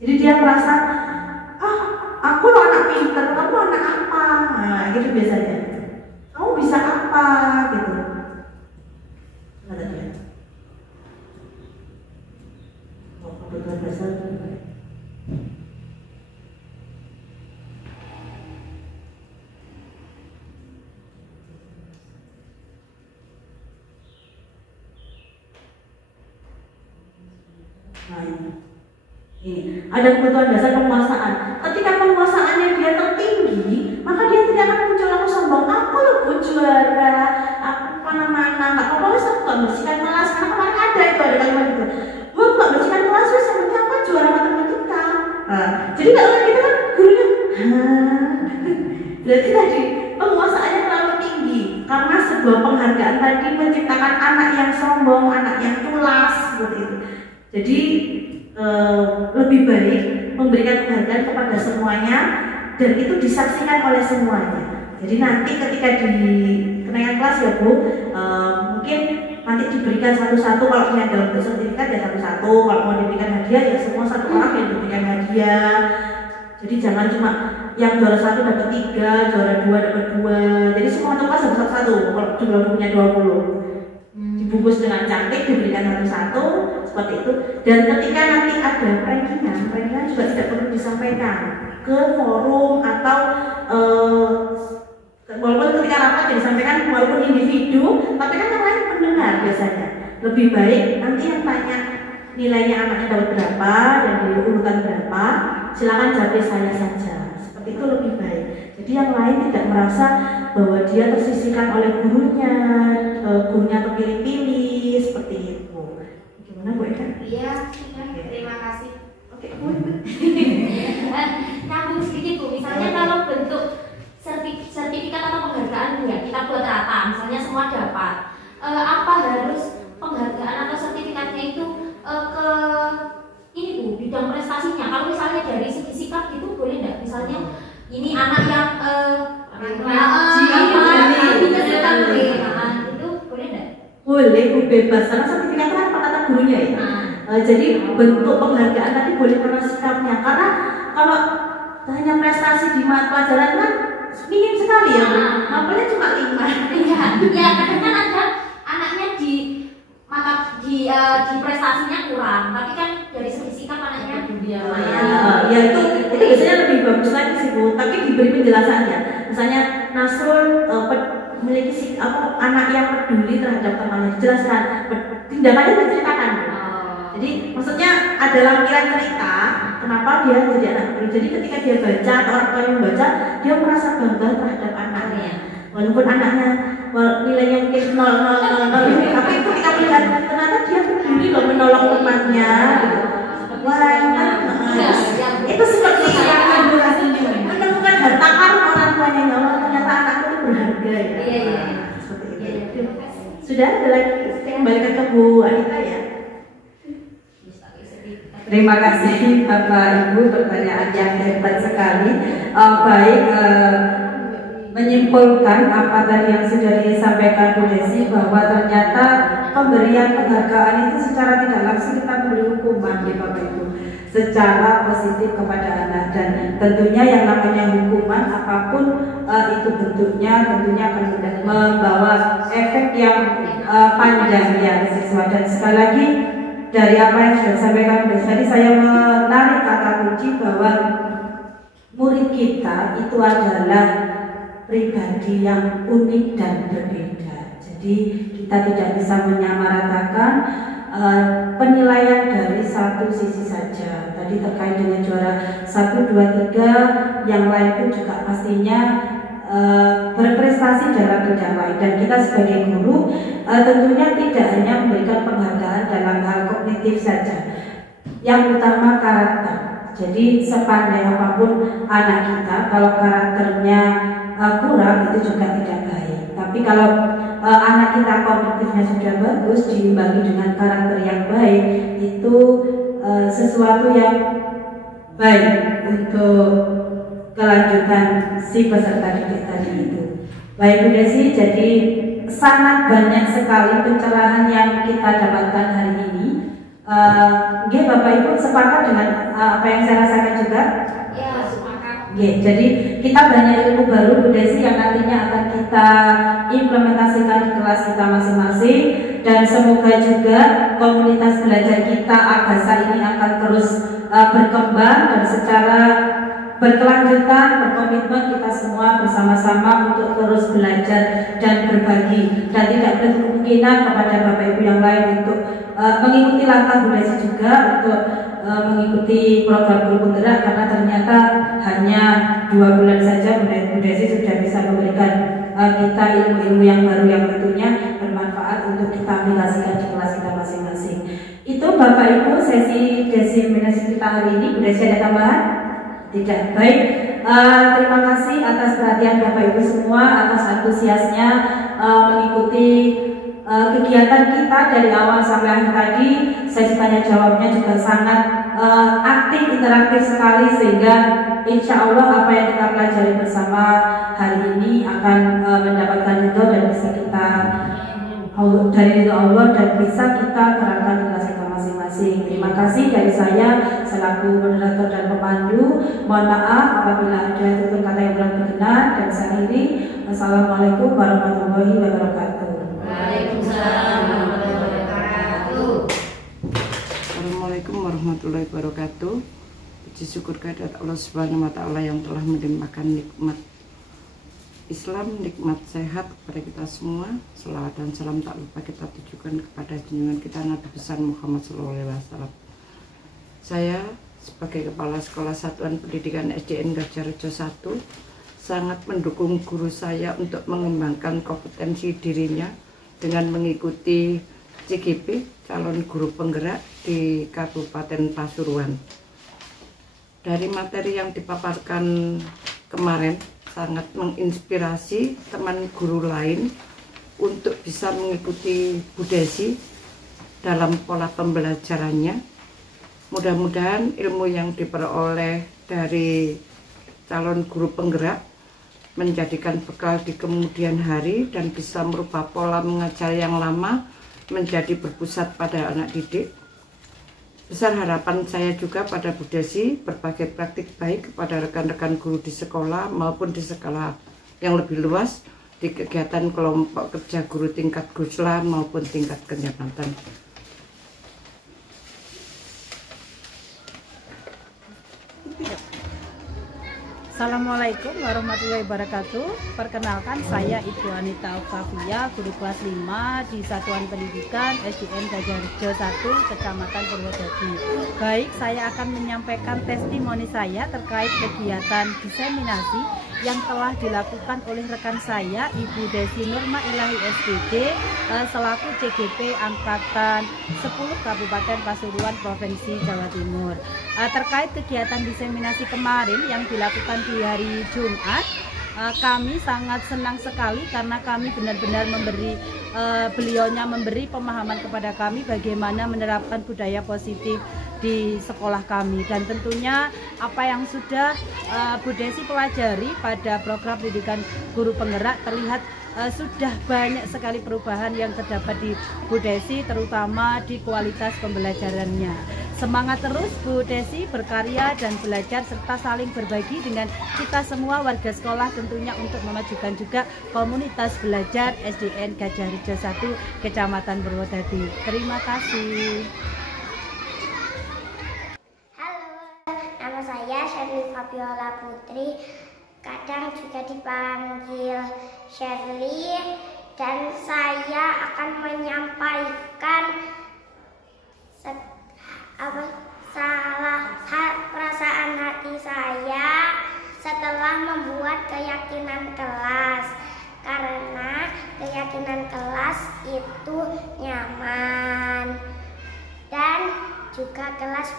Jadi dia merasa, aku loh anak pintar, kamu anak apa? Nah, gitu biasanya. Kamu bisa apa? Gitu. Ada dia. Oh, kebutuhan dasar. Nah, ini ada kebutuhan dasar penguasaan. Ketika penguasaannya dia tertinggi, maka dia tidak akan muncul aku sombong. Aku loh juara, aku mana-mana. Nggak apa-apa, aku nggak bersihkan kelas. Karena kemarin ada kalimat itu. Gue nggak bersihkan kelas, sebenarnya aku juara matematika. Nah, jadi kalau kita kan gurunya, berarti tadi penguasaannya terlalu tinggi. Karena sebuah penghargaan tadi menciptakan anak yang sombong, anak yang tulas, seperti itu. Jadi lebih baik memberikan penghargaan kepada semuanya dan itu disaksikan oleh semuanya. Jadi nanti ketika di kenaikan kelas ya Bu, mungkin nanti diberikan satu-satu. Kalau punya dalam bentuk sertifikat ya satu-satu. Kalau mau diberikan hadiah ya semua satu orang yang diberikan hadiah. Jadi jangan cuma yang juara 1 dapat 3, juara 2 dapat 2. Jadi semua untuk kelas dapat satu-satu. Kalau jumlah bukunya 20. Dibungkus dengan cantik, diberikan satu-satu seperti itu. Dan ketika nanti ada rankingan juga tidak perlu disampaikan ke forum atau walaupun ketika rapat ya disampaikan walaupun individu, tapi kan yang lain mendengar biasanya. Lebih baik nanti yang tanya nilainya anaknya dapat berapa dan di urutan berapa, silakan jawab saya saja. Seperti itu lebih baik. Jadi yang lain tidak merasa bahwa dia tersisihkan oleh gurunya, gurunya terpilih-pilih seperti itu. Gimana Bu Eka? Iya, terima kasih. Oke, Bu. Nyambung sedikit Bu, misalnya kalau bentuk sertifikat atau penghargaan ya kita buat rata, misalnya semua dapat. Apa harus penghargaan atau sertifikatnya itu ke ini Bu, bidang prestasinya? Kalau misalnya dari segi sikap gitu boleh nggak? Misalnya ini anak yang itu boleh nggak? Boleh, Bu, bebas. Karena sertifikat kan apa kata gurunya ya. Jadi bentuk penghargaan tadi boleh karena sikapnya. Karena kalau hanya prestasi di mata pelajaran kan minim sekali ya, mapelnya cuma 5. Iya, kadang kan ada anaknya di prestasinya kurang, tapi kan dari segi sikap anaknya ya itu biasanya lebih bagus lagi sih Bu, tapi diberi penjelasannya. Misalnya Nasrul memiliki anak yang peduli terhadap temannya, dijelaskan tindakannya diceritakan. Jadi maksudnya ada lampiran cerita kenapa dia jadi anak peduli. Jadi ketika dia baca atau orang tua yang membaca, dia merasa bangga terhadap anaknya. Walaupun anaknya nilainya mungkin 0,000, tapi ketika melihat ternyata dia peduli loh menolong temannya. Wah, itu seperti yang menemukan harta karun orang tuanya, ya Allah ternyata anakku itu berharga ya. Iya. Seperti itu. Sudah ada lagi, saya kembalikan ke Bu Anita ya. Terima kasih Bapak Ibu, pertanyaan yang hebat sekali. Menyimpulkan apa tadi yang sudah disampaikan Bu Desi, bahwa ternyata pemberian penghargaan itu secara tidak langsung kita memberi hukuman di Bapak Ibu secara positif kepada anak, dan tentunya yang namanya hukuman apapun itu bentuknya tentunya akan membawa efek yang panjang ya ke siswa. Dan sekali lagi dari apa yang sudah disampaikan Bu Desi tadi, saya menarik kata kunci bahwa murid kita itu adalah pribadi yang unik dan berbeda. Jadi kita tidak bisa menyamaratakan penilaian dari satu sisi saja. Tadi terkait dengan juara 1, 2, 3, yang lain pun juga pastinya berprestasi dalam bidang lain. Dan kita sebagai guru tentunya tidak hanya memberikan penghargaan dalam hal kognitif saja. Yang utama karakter. Jadi sepandai apapun anak kita, kalau karakternya kurang itu juga tidak baik. Tapi kalau anak kita kognitifnya sudah bagus, diimbangi dengan karakter yang baik, itu sesuatu yang baik untuk kelanjutan si peserta didik tadi itu. Baik Bu Desi, jadi sangat banyak sekali pencerahan yang kita dapatkan hari ini. Bapak Ibu sepakat dengan apa yang saya rasakan juga? Ya, sepakat. Jadi kita banyak ilmu baru Bu Desi yang nantinya akan kita implementasikan di kelas kita masing-masing, dan semoga juga komunitas belajar kita Agasa ini akan terus berkembang dan secara berkelanjutan, berkomitmen kita semua bersama-sama untuk terus belajar dan berbagi, dan tidak menutup kemungkinan kepada Bapak Ibu yang lain untuk mengikuti langkah Bu Desi juga untuk mengikuti program guru penggerak, karena ternyata hanya 2 bulan saja Bu Desi sudah bisa memberikan kita ilmu-ilmu yang baru yang tentunya bermanfaat untuk kita aplikasikan di kelas kita masing-masing. Itu Bapak Ibu sesi diseminasi kita hari ini. Bu Desi ada tambahan? Tidak. Baik, terima kasih atas perhatian Bapak Ibu semua, atas antusiasnya mengikuti kegiatan kita dari awal sampai akhir tadi. Sesi tanya jawabnya juga sangat aktif, interaktif sekali, sehingga insya Allah apa yang kita pelajari bersama hari ini akan mendapatkan ridho dan bisa kita dari ridho Allah dan bisa kita terapkan di kelas kita masing-masing. Terima kasih dari saya selaku moderator dan pemandu. Mohon maaf apabila ada tutur kata yang kurang berkenan, dan saya akhiri. Wassalamualaikum warahmatullahi wabarakatuh. Waalaikumsalam warahmatullahi wabarakatuh. Assalamualaikum warahmatullahi wabarakatuh. Puji syukur kehadirat Allah Subhanahu wa taala yang telah melimpahkan nikmat Islam, nikmat sehat kepada kita semua. Selawat dan salam tak lupa kita tujukan kepada junjungan kita Nabi besar Muhammad SAW. Saya sebagai Kepala Sekolah Satuan Pendidikan SDN Gajahrejo 1 sangat mendukung guru saya untuk mengembangkan kompetensi dirinya dengan mengikuti CGP, calon guru penggerak di Kabupaten Pasuruan. Dari materi yang dipaparkan kemarin sangat menginspirasi teman guru lain untuk bisa mengikuti Bu Desi dalam pola pembelajarannya. Mudah-mudahan ilmu yang diperoleh dari calon guru penggerak menjadikan bekal di kemudian hari dan bisa merubah pola mengajar yang lama menjadi berpusat pada anak didik. Besar harapan saya juga pada Bu Desi berbagai praktik baik kepada rekan-rekan guru di sekolah maupun di sekolah yang lebih luas di kegiatan kelompok kerja guru tingkat Gusla maupun tingkat kecamatan. Assalamualaikum warahmatullahi wabarakatuh. Perkenalkan, saya Ibu Anita Octavia, guru kelas 5 di Satuan Pendidikan SDN Gajahrejo 1, Kecamatan Purwodadi. Baik, saya akan menyampaikan testimoni saya terkait kegiatan diseminasi yang telah dilakukan oleh rekan saya, Ibu Desi Nurma Ilahi SPD, selaku CGP Angkatan 10 Kabupaten Pasuruan, Provinsi Jawa Timur. Terkait kegiatan diseminasi kemarin yang dilakukan di hari Jumat, kami sangat senang sekali karena kami benar-benar beliaunya memberi pemahaman kepada kami bagaimana menerapkan budaya positif di sekolah kami, dan tentunya apa yang sudah Bu Desi pelajari pada program pendidikan guru penggerak terlihat sudah banyak sekali perubahan yang terdapat di Bu Desi, terutama di kualitas pembelajarannya. Semangat terus Bu Desi berkarya dan belajar serta saling berbagi dengan kita semua warga sekolah, tentunya untuk memajukan juga komunitas belajar SDN Gajah Harjo 1 Kecamatan Purwodadi. Terima kasih. Nama saya Shirley Fabiola Putri, kadang juga dipanggil Shirley, dan saya akan menyampaikan perasaan hati saya setelah membuat keyakinan kelas, karena keyakinan kelas itu nyaman dan juga kelas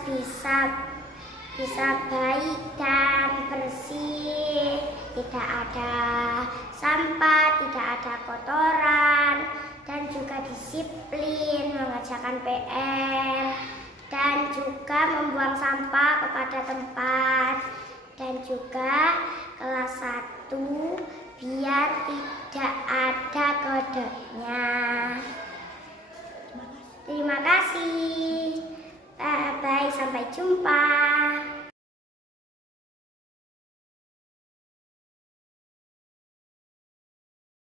bisa baik dan bersih, tidak ada sampah, tidak ada kotoran, dan juga disiplin mengerjakan PR, dan juga membuang sampah kepada tempat, dan juga kelas 1 biar tidak ada kodoknya. Terima kasih. Bye, sampai jumpa.